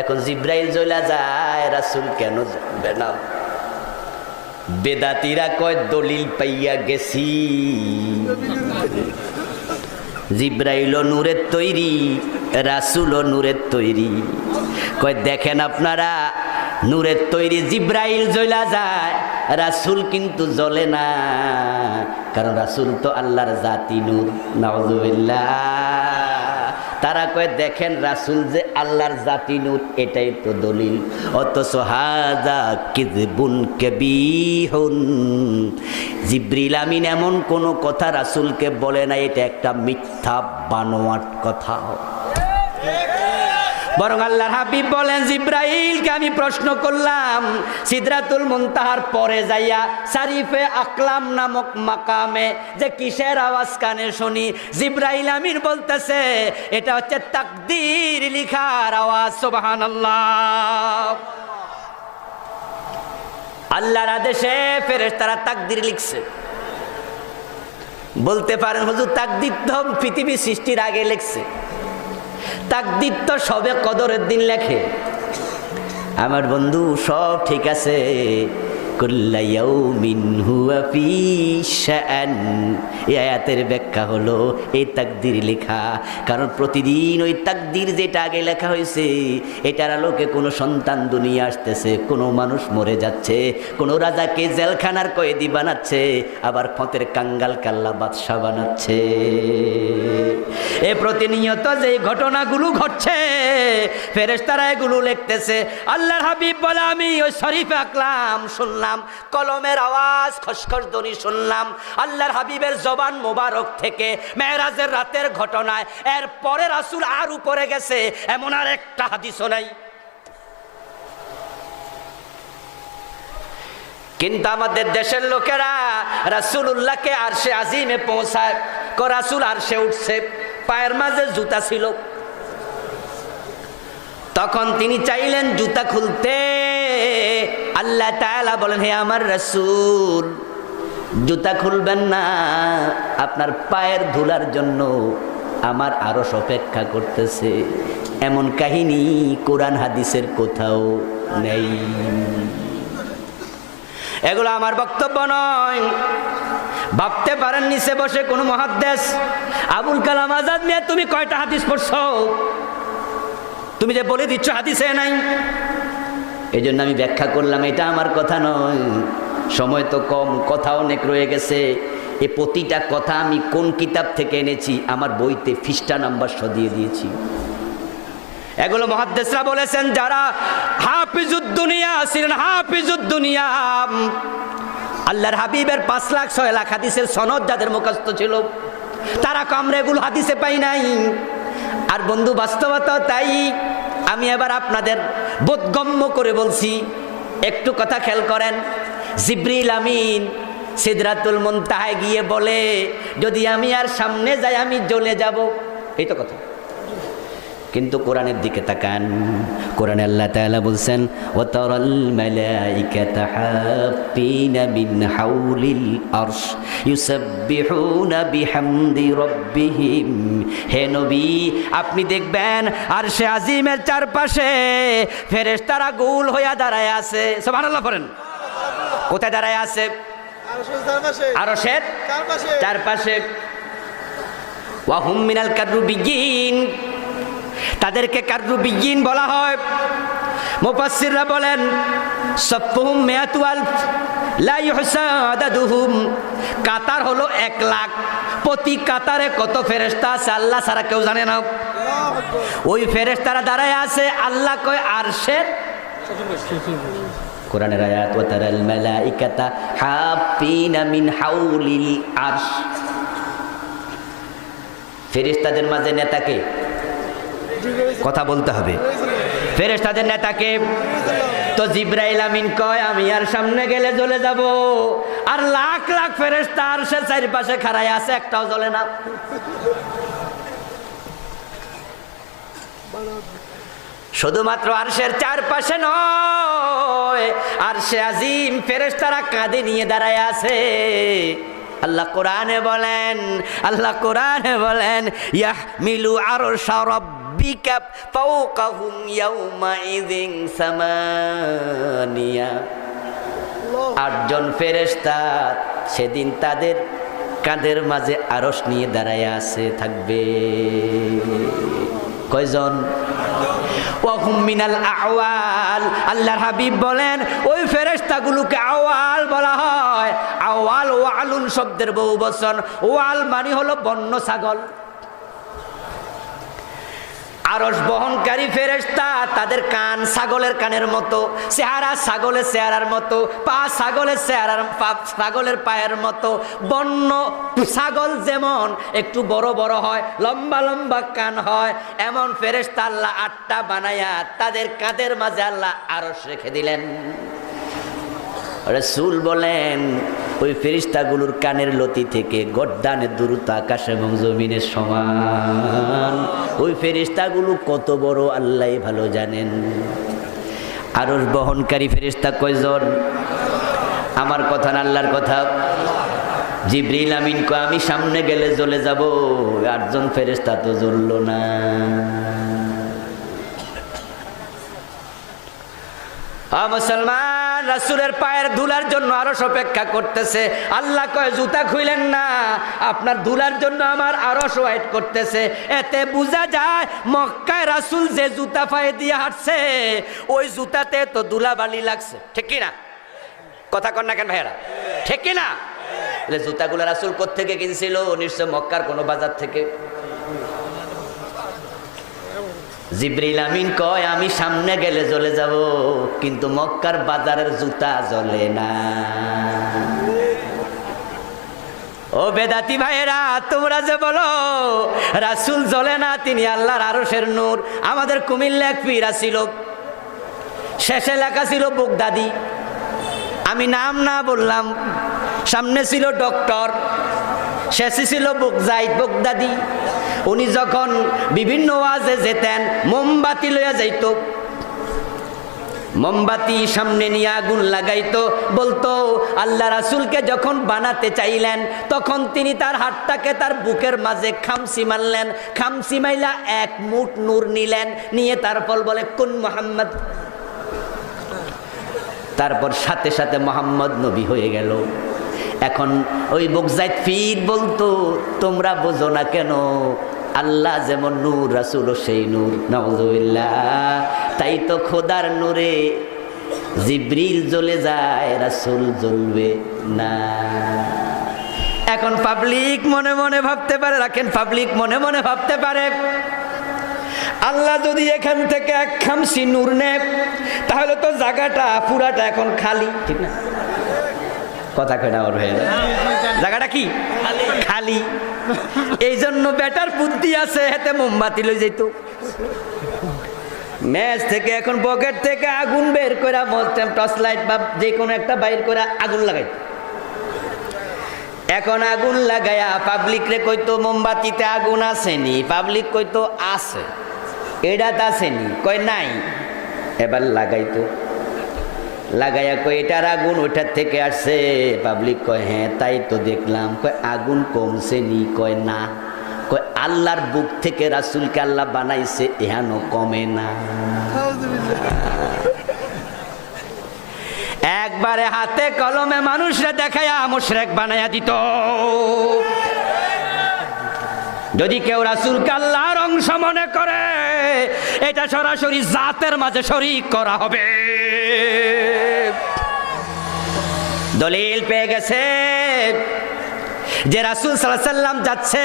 এখন জিব্রাইল জ্বলা যায়, রাসূল কেন জ্বলবে না? বেদাতিরা কয় দলিল পাইয়া গেছি, জিব্রাইলও নূরের তৈরি, রাসূলও নূরের তৈরি। কয় দেখেন আপনারা, নূরের তৈরি জিব্রাইল জ্বলা যায়, রাসূল কিন্তু জ্বলে না, কারণ রাসূল তো আল্লাহর জাতি নূর। নাউযুবিল্লাহ। তারা কয় দেখেন রাসূল যে আল্লাহর জাতি নূর, এটাই তো দলিল। অথচ হাযা কিযবুন কাবীহুন, জিবরিল আমিন এমন কোন কথা রাসূলকে বলে না, এটা একটা মিথ্যা বানোয়াট কথা। বরং আল্লাহর হাবিব বলেন, জিব্রাইলকে আমি প্রশ্ন করলাম সিদরাতুল মুনতাহার পরে যাইয়া সারিফে আকলাম নামক মাকামে যে কিসের আওয়াজ কানে শুনি? জিব্রাইল আমিন বলতেছে এটা হচ্ছে তাকদীর লিখার আওয়াজ। সুবহানাল্লাহ। আল্লাহর আদেশে ফেরেশতারা তাকদীর লিখছে। বলতে পারেন হুজুর তাকদীর তো পৃথিবী সৃষ্টির আগে লিখছে, তাকদীর তো সবে কদরের দিন লেখে। আমার বন্ধু সব ঠিক আছে, কুল্লা ইয়াউমিন হুয়া ফি শাআন, এই আয়াতের ব্যাখ্যা হলো এই তাকদীর লেখা, কারণ প্রতিদিন ওই তাকদীর যেটা আগে লেখা হয়েছে এটার আলোকে কোনো সন্তান দুনিয়া আসতেছে, কোনো মানুষ মরে যাচ্ছে, কোনো রাজাকে জেলখানার কয়েদি বানাচ্ছে, আবার ফতের কাঙ্গাল কাল্লা বাদশা বানাচ্ছে। এ প্রতিনিয়ত যে ঘটনাগুলো ঘটছে ফেরেশতারা এগুলো লিখতেছে। আল্লাহর হাবিব বলে আমি ওই শরীফে আকলাম শুনলাম, কলমের আওয়াজ, খসখস ধ্বনি শুনলাম আল্লাহর হাবিবের জবান মোবারক থেকে মেরাজের রাতের ঘটনায়। এর পরে রাসূল আর উপরে গেছে এমন আর একটা হাদিসও নাই। কিন্তু আমাদের দেশের লোকেরা রাসূলুল্লাহকে আরশে আজিমে পৌঁছায়, রাসূল আরশে উঠছে, পায়ের মাঝে জুতা ছিল, তখন তিনি চাইলেন জুতা খুলতে। আল্লাহ তাআলা বলেন, হে আমার রাসূল জুতা খুলবেন না, আপনার পায়ের ধুলার জন্য আমার আরশ অপেক্ষা করতেছে। এমন কাহিনী কোরআন হাদিসের কোথাও নেই। এগুলো আমার বক্তব্য নয়। ভাবতে পারেন নিচে বসে কোন মুহাদ্দিস, আবুল কালাম আজাদ মিয়া তুমি কয়টা হাদিস পড়ছো? তুমি যে বলে দিচ্ছ হাদিসে নাই। এই জন্য আমি ব্যাখ্যা করলাম, এটা আমার কথা নয়, সময় তো কম, কথা অনেক রয়ে গেছে। এ প্রতিটা কথা আমি কোন কিতাব থেকে এনেছি আমার বইতে পৃষ্ঠা নাম্বার দিয়ে দিয়েছি। এগুলো মুহাদ্দিসরা বলেছেন, যারা হাফিজুদ দুনিয়া ছিলেন, হাফিজুদ দুনিয়া, আল্লাহর হাবিবের 5 লাখ 6 লাখ হাদিসের সনদ যাদের মুখস্থ ছিল, তারা কামরে এগুলো হাদিসে পাই নাই। আর বন্ধু বাস্তবতা তাই। আমি এবার আপনাদের বোধগম্য করে বলছি, একটু কথা খেয়াল করেন। জিবরিল আমিন সিদরাতুল মুনতাহায় গিয়ে বলে, যদি আমি আর সামনে যাই আমি জ্বলে যাব। এই তো কথা। কিন্তু কোরআনের দিকে তাকান, কোরআনে আল্লাহ তাআলা বলছেন, ওয়াতারাল মালাইকাতা হাফিনা মিন হাউলিল আরশ ইউসাব্বিহুনা বিহামদি রাব্বিহিম। হে নবী, আপনি দেখবেন আরশে আজিমের চারপাশে ফেরেশতারা গোল হইয়া দাঁড়ায় আছে। সুবহানাল্লাহ পড়েন। কোথায় দাঁড়ায় আছে? আরশের চারপাশে। ওয়া হুম মিনাল কাররুবিয়িন, তাদেরকে কাররুবিয়িন বলা হয়। মুফাসসিররা বলেন সাফফুহুম মিয়াতু আলফ লা ইহসা আদাদুহুম। কাতার হলো 1 লাখ, প্রতি কাতারে কত ফেরেশতা আছে আল্লাহ ছাড়া কেউ জানে না। ওই ফেরেশতারা দাঁড়ায় আছে, আল্লাহ কয় আরশের। কোরআনের আয়াত, ওয়াতারাল মালাইকাতা হাফিনা মিন হাউলিল আরশ। ফেরেশতাদের মাঝে নেতাকে কথা বলতে হবে, ফেরেশতাদের নেতাকে। তো জিবরাইল আমিন কয়, আমি আর সামনে গেলে জ্বলে যাব। আর লাখ লাখ ফেরেশতা আরশের চারপাশে খাড়ায় আছে, একটাও জ্বলে না। শুধুমাত্র আরশের চারপাশে নয়, আরশে আজিম ফেরেশতারা কাঁধে নিয়ে দাঁড়ায় আছে। আল্লাহ কোরআনে বলেন, ইয়াহমিলু আরশা রাব্বিকা ফাওকাহুম ইয়াওমাইযিন সামানিয়া। 8 জন ফেরেশতা সেদিন তাদের কাঁধের মাঝে আরশ নিয়ে দাঁড়ায় আছে, থাকবে। কয়জন? ওয়াহুম মিনাল আওয়াল। আল্লাহর হাবিব বলেন, ওই ফেরেশতাগুলোকে আওয়াল বলা হয়। আওয়াল ওয়ালুন শব্দের বহু বচন। ওয়াল মানে হলো বন্য ছাগল। আরশ বহনকারী ফেরেশতা, তাদের কান ছাগলের কানের মতো, চেহারা ছাগলের চেহারার মতো, পা ছাগলের পায়ের মতো। বন্য ছাগল যেমন একটু বড় বড় হয়, লম্বা লম্বা কান হয়, এমন ফেরেশতা আল্লাহ 8টা বানায়া তাদের কাঁধের মাঝে আল্লাহ আরশ রেখে দিলেন। রাসূল বলেন, ওই ফেরেশতাগুলোর কানের লতি থেকে গর্দানের দূরত্ব আকাশ এবং জমিনের সমান। ওই ফেরেশতাগুলো কত বড় আল্লাহই ভালো জানেন। আরশ বহনকারী ফেরেশতা কয়জন? আমার কথা না আল্লাহর কথা। জিবরিল আমিন কয়, আমি সামনে গেলে জ্বলে যাব। 8 জন ফেরেশতা তো জ্বলল না। মুসলমান, রাসূলের পায়ের ধুলার জন্য আরশ অপেক্ষা করতেছে। আল্লাহ কয়, জুতা খুইলেন না, আপনার ধুলার জন্য আমার আরশ ওয়েট করতেছে। এতে বোঝা যায় মক্কায় রাসূল যে জুতা পায়ে দিয়ে হাঁটছে, ওই জুতাতে তো ধুলাবালি লাগছে। ঠিক কি না? কথা কন না কেন ভাইয়ারা? ঠিক কি না? জুতাগুলো রাসূল কোত্থেকে কিনছিল? নিশ্চয় মক্কার কোনো বাজার থেকে। জিবরিল আমিন কয়, আমি সামনে গেলে জ্বলে যাব, কিন্তু মক্কার বাজারের জুতা জ্বলে না। ও বেদাতি ভাইয়েরা, তোমরা যে বলো রাসূল জ্বলে না, তিনি আল্লাহর আরশের নূর। আমাদের কুমিল্লা এক পীর ছিল, শেষে লেখা ছিল বগদাদি। আমি নাম না বললাম, সামনে ছিল ডক্টর, শেষে ছিল বগদাদি। উনি যখন বিভিন্ন ওয়াজে যেতেন, মোমবাতি লইয়া যাইত, মোমবাতি সামনে নিয়ে আগুন লাগাইতো। বলতো, আল্লাহ রাসূলকে যখন বানাতে চাইলেন, তখন তিনি তার হাতটাকে তার বুকের মাঝে খামসি মারলেন। খামসি মাইলা 1 মুঠ নূর নিলেন, নিয়ে তারপর বলে, কুন মুহাম্মদ। তারপর সাথে সাথে মুহাম্মদ নবী হয়ে গেল। এখন ওই বগজাইদ পীর বলতো, তোমরা বোঝো না কেন? আল্লাহ যেমন নূর, রাসূলও সেই নূর। নাউযুবিল্লাহ। তাই তো খোদার নূরে জিবরিল জ্বলে যায়, রাসূল জ্বলবে না। এখন পাবলিক মনে মনে ভাবতে পারে, রাখেন, পাবলিক মনে মনে ভাবতে পারে, আল্লাহ যদি এখান থেকে 1 খামসি নূর নেয়, তাহলে তো জায়গাটা পুরাটা এখন খালি। ঠিক না? কথা কয় না ওর ভাইয়েরা? জায়গাটা কি খালি। এই জন্য বেটার বুদ্ধি আছে, হাতে মোমবাতি লই যেত, ম্যাচ থেকে এখন পকেট থেকে আগুন বের করে টর্চ লাইট বা যে কোনো একটা বাইর করে আগুন লাগাই। এখন আগুন লাগায়া পাবলিক রে কইতো মোমবাতিতে আগুন আসেনি, পাবলিক কইতো আছে, এটাতে আসেনি, কয় নাই। এবার লাগাইতো, লাগাইয়া কয় এটার আগুন ওইটার থেকে আসছে, পাবলিক কয় হ্যাঁ তাই তো দেখলাম। কয় আগুন কমছে নি, কয় না। কয় আল্লাহর বুক থেকে রাসূলকে আল্লাহ বানাইছে, এহানো কমে না। একবারে হাতে কলমে মানুষরা দেখায়া মুশরিক বানায়া দিত। যদি কেউ রাসূলকে আল্লাহর অংশ মনে করে, এটা সরাসরি জাতের মাঝে শরীক করা হবে। দলিল পেয়ে গেছে যে রাসূল সাল্লাল্লাহু আলাইহি ওয়াসাল্লাম যাচ্ছে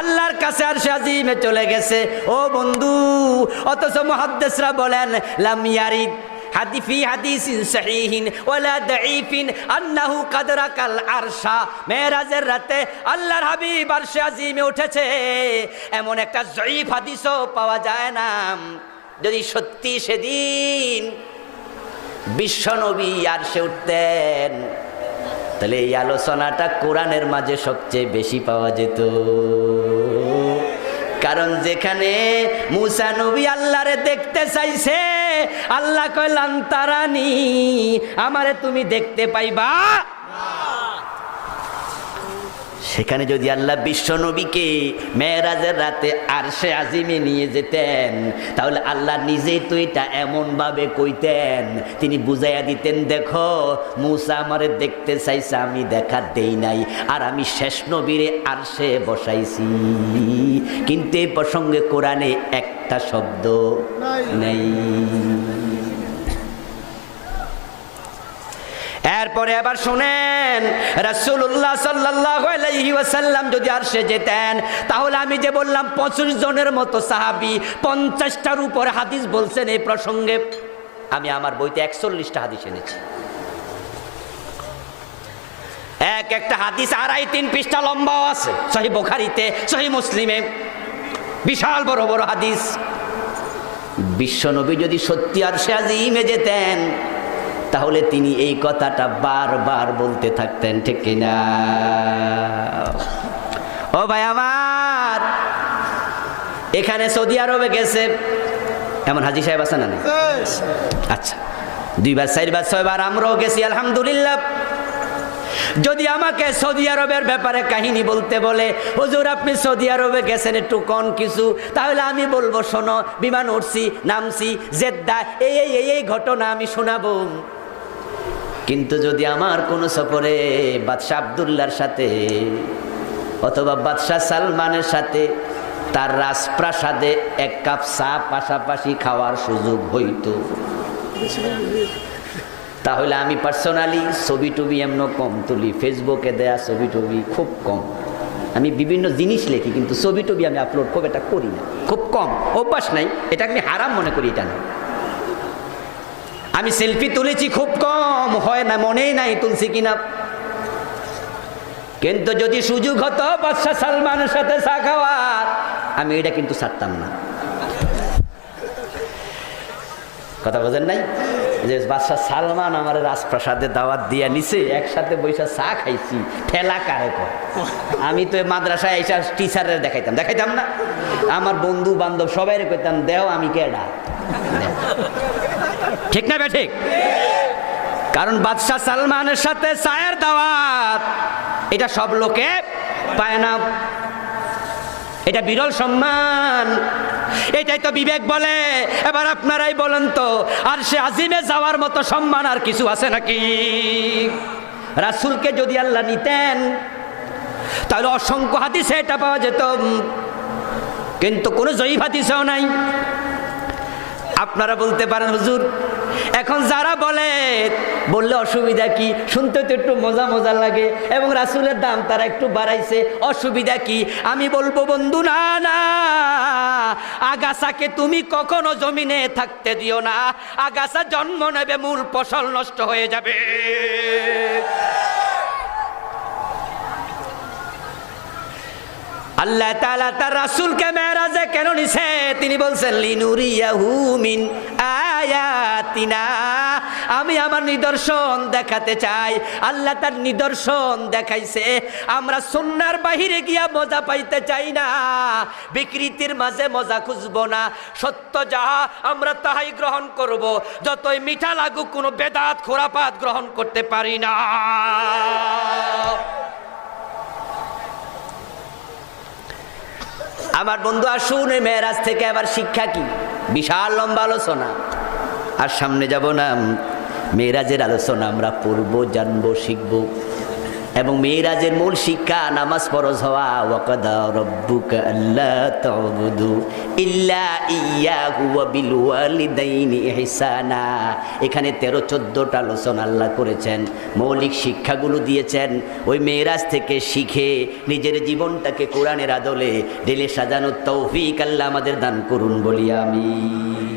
আল্লাহর কাছে, আরশে আজিমে চলে গেছে। ও বন্ধু, অথচ মুহাদ্দিসরা বলেন লাম ইয়ারিদ হাদিফি হাদিসিন সহিহিন ওয়ালা দাঈফিন আন্নাহু কাদ রাকাল আরশা। মেরাজের রাতে আল্লাহর হাবিব আরশে আজিমে উঠেছে, এমন একটা জয়ীফ হাদিসও পাওয়া যায় না। যদি সত্যি সেদিন বিশ্বনবী আরশে উঠতেন, তাহলে এই আলোচনাটা কোরআনের মাঝে সবচেয়ে বেশি পাওয়া যেত। কারণ যেখানে মুসা নবী আল্লাহরে দেখতে চাইছে, আল্লাহ কয় লান তারানি, আমারে তুমি দেখতে পাইবা। সেখানে যদি আল্লাহ বিশ্ব নবীকে মেরাজের রাতে আরশে আজিমে নিয়ে যেতেন, তাহলে আল্লাহ নিজেই তো এটা এমন ভাবে কইতেন, তিনি বুঝাইয়া দিতেন, দেখো মুসা আমারে দেখতে চাইছে, আমি দেখা দেই নাই, আর আমি শেষ নবীরে আরশে বসাইছি। কিন্তু এই প্রসঙ্গে কোরআনে একটা শব্দ নেই। এরপরে আবার শুনেন, রাসূলুল্লাহ সাল্লাল্লাহু আলাইহি ওয়াসাল্লাম যদি আরশে যেতেন, তাহলে আমি যে বললাম 25 জনের মতো সাহাবী 50টার উপরে হাদিস বলছেন এই প্রসঙ্গে। আমি আমার বইতে 41টা হাদিস এনেছি। এক একটা হাদিস 2.5-3 পৃষ্ঠা লম্বাও আছে, সহিহ বুখারীতে, সহিহ মুসলিমে, বিশাল বড় বড় হাদিস। বিশ্বনবী যদি সত্যি আরশে আজিমে যেতেন, তাহলে তিনি এই কথাটা বারবার বলতে থাকতেন, ঠিক কিনা? ও ভাই আমার, এখানে সৌদি আরবে গেছে এমন হাজী সাহেব আছে না? আচ্ছা, 2 বার 4 বার 6 বার আমরাও গেছি, আলহামদুলিল্লাহ। যদি আমাকে সৌদি আরবের ব্যাপারে কাহিনী বলতে বলে, হুজুর আপনি সৌদি আরবে গেছেন একটু কোন কিছু, তাহলে আমি বলবো শোনো, বিমান উঠছি, নামছি, জেদ্দা, এই ঘটনা আমি শোনাবো। কিন্তু যদি আমার কোনো সফরে বাদশাহ আব্দুল্লাহর সাথে অথবা বাদশাহ সালমানের সাথে তার রাজপ্রাসাদে 1 কাপ চা পাশাপাশি খাওয়ার সুযোগ হইতো, তাহলে আমি পার্সোনালি ছবি টবি এমন কম তুলি, ফেসবুকে দেয়া ছবি টবি খুব কম। আমি বিভিন্ন জিনিস লিখি, কিন্তু ছবি টবি আমি আপলোড খুব এটা করি না, খুব কম, অভ্যাস নাই, এটা আমি হারাম মনে করি, এটা না। আমি সেলফি তুলেছি খুব কম, হয় না মনেই নাই তুলছি কিনা। কিন্তু যদি সুযোগ হতো বাদশাহ সালমানের সাথে চা খাওয়ার, আমি এটা কিন্তু ছাড়তাম না। কথা বোঝেন নাই? যে বাদশাহ সালমান আমার রাজপ্রাসাদে দাওয়াত দিয়া নিছে, একসাথে বৈশা চা খাইছি, ঠেলা কারে কয়। আমি তো মাদ্রাসায় এসে টিচারের দেখাইতাম না, আমার বন্ধু বান্ধব সবাই কইতাম, দেও আমি কেডা, ঠিক না ঠিক? কারণ বাদশাহ সালমানের সাথে চায়ের দাওয়াত এটা সব লোকে পায় না, এটা বিরল সম্মান, এটাই তো বিবেক বলে। এবার আপনারাই বলেন তো, আরশে আজিমে যাওয়ার মতো সম্মান আর কিছু আছে নাকি? রাসূলকে যদি আল্লাহ নিতেন, তাহলে অসংখ্য হাদিসে এটা পাওয়া যেত, কিন্তু কোনো জয়ীফ হাদিসেও নাই। আপনারা বলতে পারেন হুজুর, এখন যারা বললে অসুবিধা কি, শুনতে তো একটু মজা মজা লাগে, এবং রাসূলের দাম তারা একটু বাড়াইছে, অসুবিধা কি? আমি বলবো বন্ধু, না না, আগাছাকে তুমি কখনো জমিনে থাকতে দিও না, আগাছা জন্ম নেবে, মূল ফসল নষ্ট হয়ে যাবে। আল্লাহ তাআলা তার রাসূলকে মেরাজে কেন নিছে? তিনি বলছেন লিনুরিয়াহু মিন আয়াতিনা, আমি আমার নিদর্শন দেখাতে চাই। আল্লাহ তার নিদর্শন দেখাইছে। আমরা সুন্নাহর বাহিরে গিয়া মজা পাইতে চাই না, বিকৃতির মাঝে মজা খুঁজবো না। সত্য যাহা আমরা তাহাই গ্রহণ করব, যতই মিঠা লাগুক কোনো বেদাত খোরাপাত গ্রহণ করতে পারি না। আমার বন্ধু আসুন, এই মেরাজ থেকে আবার শিক্ষা কি? বিশাল লম্বা আলোচনা, আর সামনে যাব না। মেরাজের আলোচনা আমরা পড়বো, জানবো, শিখবো। এবং মেরাজের মূল শিক্ষা নামাজ ফরজ হওয়া। ওয়াকাদা রাব্বুকা আল্লা তা'বুদু ইল্লা ইয়্যাহু ওয়া বিল ওয়ালিদাইনি ইহসানা। এখানে 13-14টা আলোচনা আল্লাহ করেছেন, মৌলিক শিক্ষাগুলো দিয়েছেন। ওই মেরাজ থেকে শিখে নিজের জীবনটাকে কোরআনের আদলে ঢেলে সাজানোর তৌফিক আল্লাহ আমাদের দান করুন, বলি আমিন।